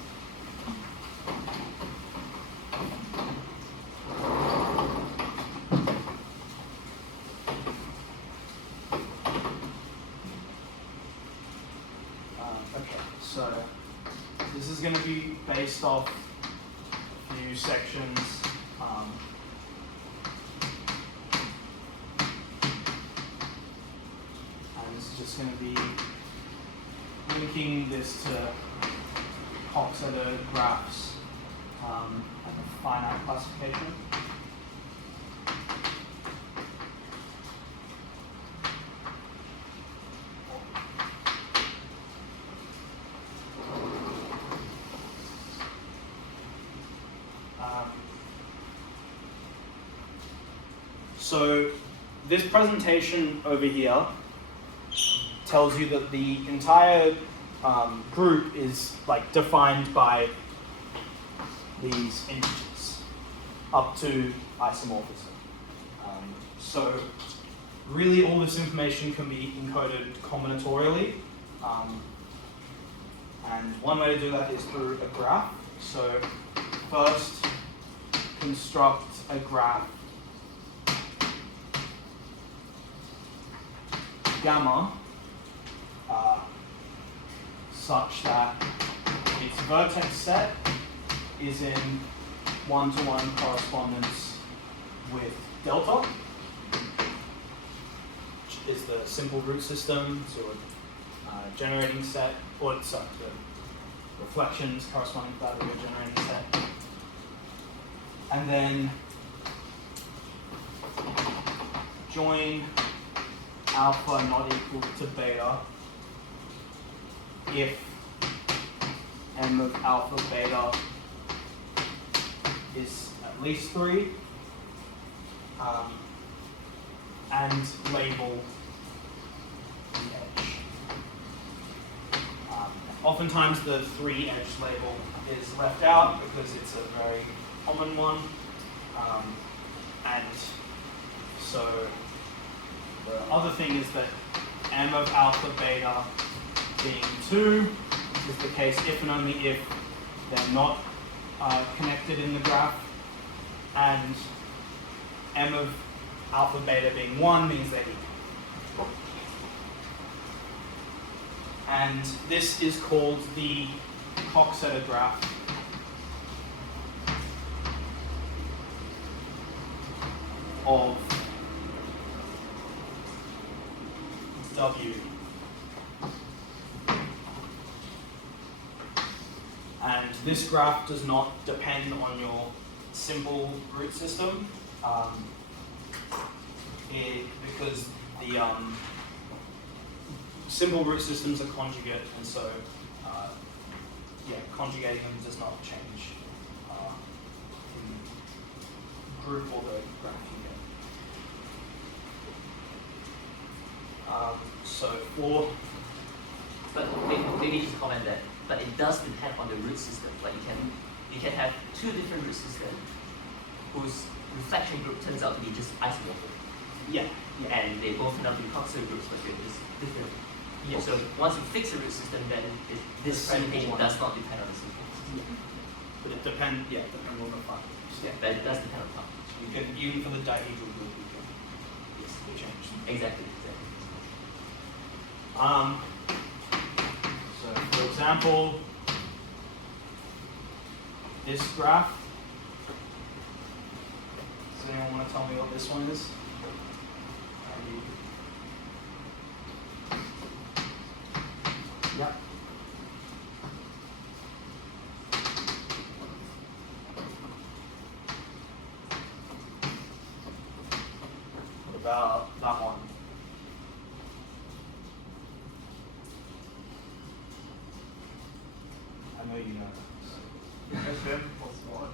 Okay, so this is going to be based off a few sections. And this is just going to be linking this to Coxeter graphs and a finite classification. So this presentation over here tells you that the entire group is like defined by these integers up to isomorphism. So really all this information can be encoded combinatorially. And one way to do that is through a graph. So first construct a graph gamma such that its vertex set is in one-to-one correspondence with delta, which is the simple root system, so generating set, or sorry, the reflections corresponding to that of your generating set. And then join alpha not equal to beta if m of alpha beta is at least 3, and label the edge. Oftentimes the 3 edge label is left out because it's a very common one, and so the other thing is that m of alpha beta being 2 is the case if and only if they're not connected in the graph, and m of alpha beta being 1 means they're equal. And this is called the Coxeter graph. Of W. And this graph does not depend on your simple root system because the simple root systems are conjugate, and so conjugating them does not change in group or the graph you get. So for But maybe just comment that. But it does depend on the root system. Like you can have two different root systems whose reflection group turns out to be just isomorphic. yeah. And they both turn out to be Coxeter groups, but they're just different. Yeah. So once you fix a root system, then this presentation does not depend on the simple system. Yeah. But it depends. Yeah, it depends on the functions. Yeah, but it does depend on the function. You can even for the dihedral group, you can change. Exactly. So for example, this graph. Does anyone want to tell me what this one is? Yep. What about that one? I know you know that. Sn plus 1.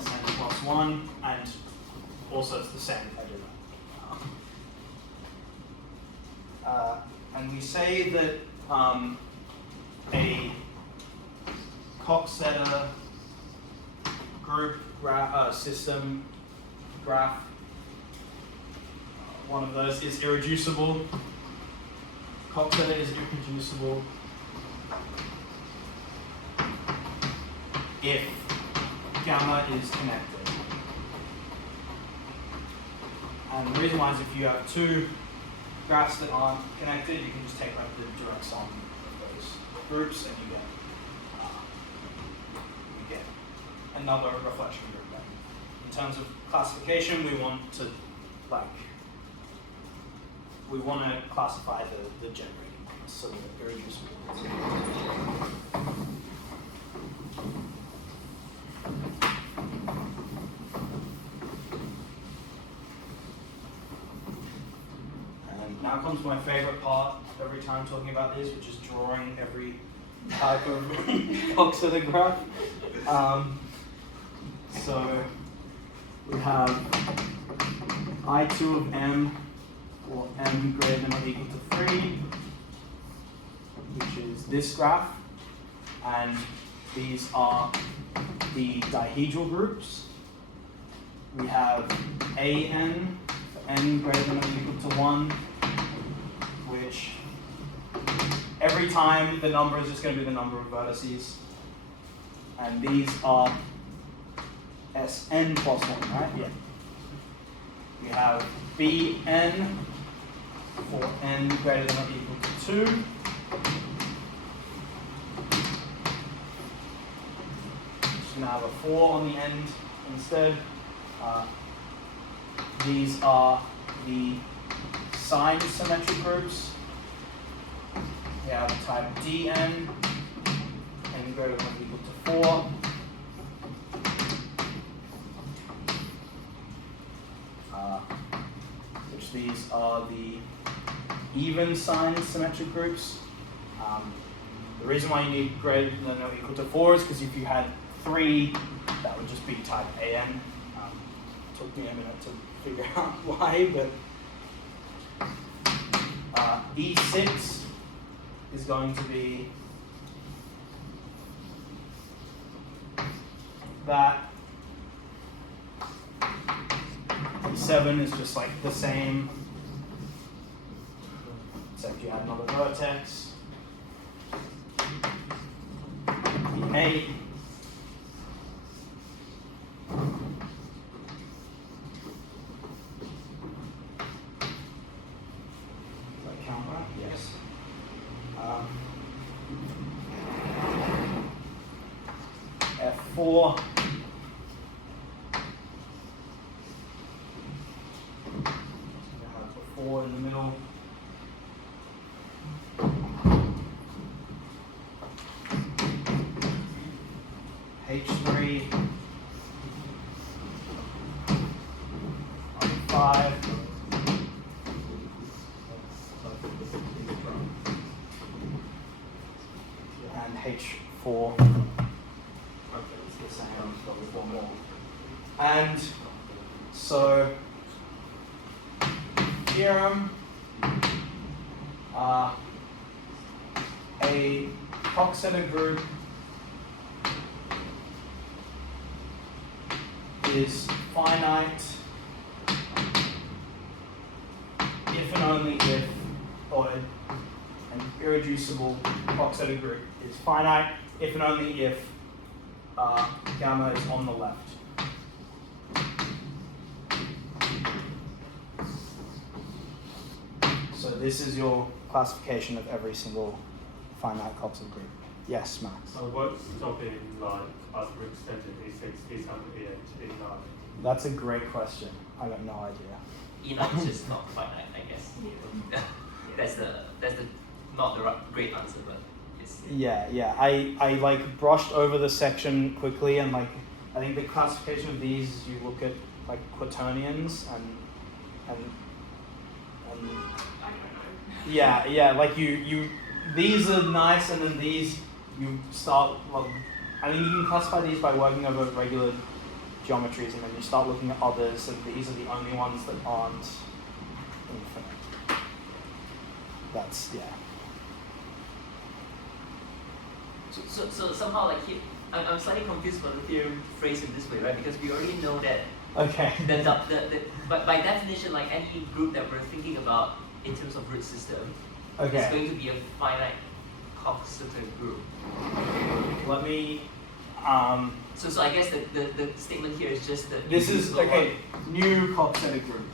Sn plus 1, and also it's the same if I do that. And we say that a Coxeter group system graph. One of those is irreducible. Coxeter is irreducible if gamma is connected. And the reason why is if you have two graphs that aren't connected, you can just take like the direct sum of those groups and you get another reflection group then. In terms of classification, we want to classify the generating ones, so the irreducible ones. And now comes my favorite part every time talking about this, which is drawing every type of Coxeter graph. So we have I2 of m, or m greater than or equal to 3, which is this graph, and these are the dihedral groups. We have an for n greater than or equal to 1, which every time the number is just going to be the number of vertices, and these are Sn plus 1, right? Yeah. We have Bn for n greater than or equal to 2. Just going to have a 4 on the end instead. These are the signed symmetric groups. We have type Dn, n greater than or equal to 4. Which these are the even signed symmetric groups. The reason why you need greater than or equal to 4 is because if you had 3, that would just be type An. Took me a minute to figure out why, but E6 is going to be that. E7 is just like the same, except you add another vertex. E8 count that? Yes. F4. Have a 4 in the middle. H3. 5. And H4. It's the same, but with one more. And so theorem, a Coxeter group is finite if and only if, or an irreducible Coxeter group is finite if and only if gamma is on the left. So this is your classification of every single finite Coxeter group. Yes, Max? What's stopping like us from extending E6, E7, E8, E9? That's a great question. I got no idea. E9 is just not finite, I guess. Yeah. that's the not the great answer, but it's Yeah. I like brushed over the section quickly, and like I think the classification of these is you look at like quaternions and I don't know. yeah, like you these are nice, and then these you start, well, I mean, you can classify these by working over regular geometries, and then you start looking at others, and these are the only ones that aren't infinite. That's, yeah. so somehow like I'm slightly confused about the theorem phrased in this way, right? Because we already know that Okay. but by definition, like any group that we're thinking about in terms of root system, Okay. is going to be a finite Coxeter group. Let me. So I guess the statement here is just that This is okay. New Coxeter group.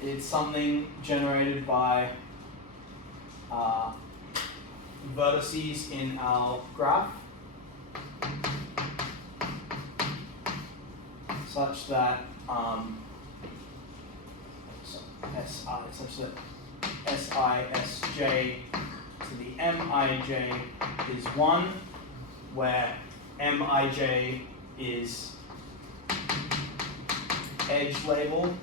It's something generated by vertices in our graph, such that SISJ to the MIJ is 1, where MIJ is edge label.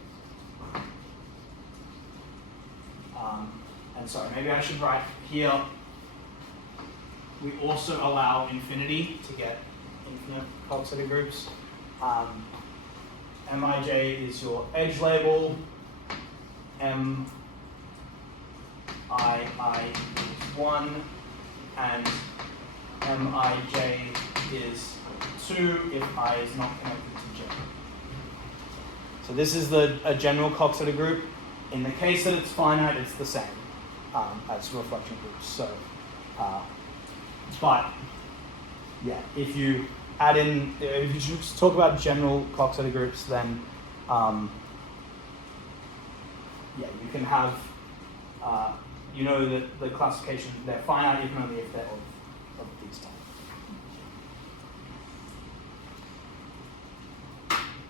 And sorry, maybe I should write here, we also allow infinity to get infinite Coxeter groups. MIJ is your edge label, MII is 1, and MIJ is 2 if I is not connected to J. So this is a general Coxeter group. In the case that it's finite, it's the same as reflection groups. So, but yeah, if you add in, if you just talk about general Coxeter groups, then yeah, you can have, you know that the classification, they're finite even only if they're of these types.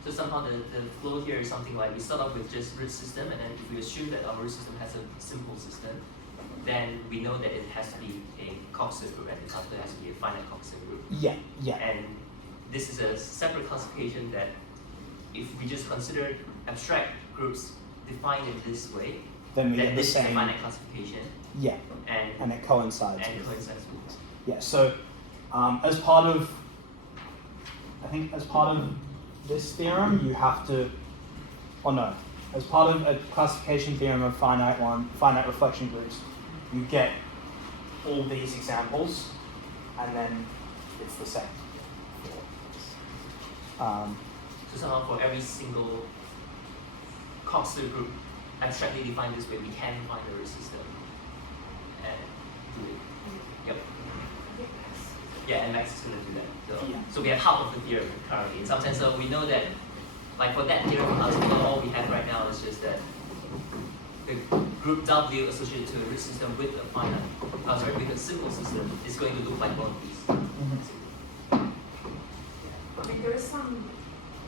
So somehow the flow here is something like we start off with just root system, and then if we assume that our root system has a simple system, then we know that it has to be a Coxeter group, and it also has to be a finite Coxeter group. Yeah, yeah. And this is a separate classification that if we just consider abstract groups defined in this way, Then we then get the this is a same. finite classification. Yeah, and it coincides. And with- coincides with this. Yeah, so as part of, I think as part of this theorem, you have to, or no, as part of a classification theorem of finite reflection groups, you get all these examples, and then it's the same. So somehow for every single Coxeter group abstractly defined this way, we can find a root system and do it. Yep. Yeah, and Max is going to do that. So, Yeah. so we have half of the theorem currently. In some sense, so we know that, like for that theorem, all we have right now is just that the group W associated to a root system with a finite, with a simple system is going to look like one of these. I mean, there's some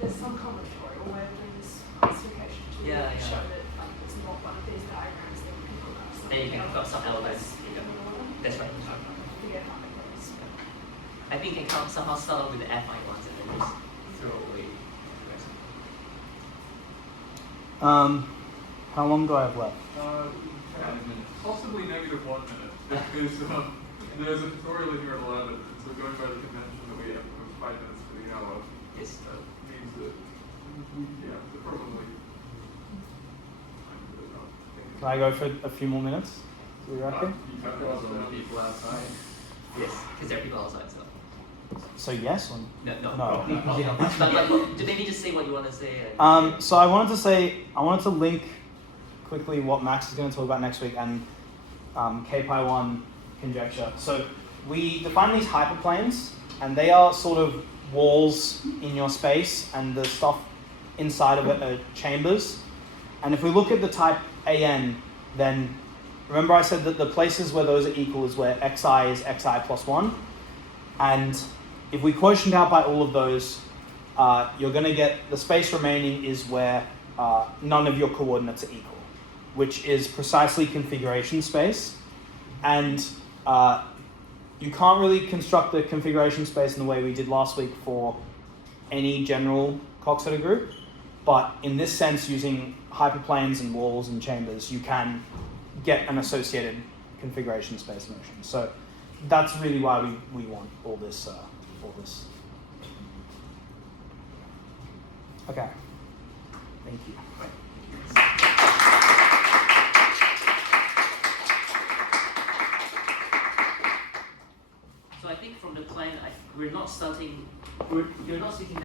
combinatorial way of doing this classification to Yeah, yeah. show that like it's not one of these diagrams that we can look up. Then you can look up some elements. Yeah. That's right. Forget how it goes. I think you can somehow start off with the Fi ones and then just throw away the rest. How long do I have left? Possibly -1 minute, because there's a tutorial in here at 11, and so going by the convention that we have 5 minutes for the hour, Yes. that means that the probably. Can I go for a few more minutes? Do you reckon? You have to There's ask a lot of them. people outside. Yes, because there are people outside, so. So yes or No. no? Yeah. But maybe just say what you want to say. And, So I wanted to link quickly what Max is going to talk about next week and kpi1 conjecture. So we define these hyperplanes, and they are sort of walls in your space, and the stuff inside of it are chambers. And if we look at the type AN, then remember I said that the places where those are equal is where xi is xi plus 1. And if we quotient out by all of those, you're going to get the space remaining is where none of your coordinates are equal, which is precisely configuration space. And you can't really construct the configuration space in the way we did last week for any general Coxeter group. But in this sense, using hyperplanes and walls and chambers, you can get an associated configuration space notion. So that's really why we want all this. Okay. Thank you. we're not starting. You're not sitting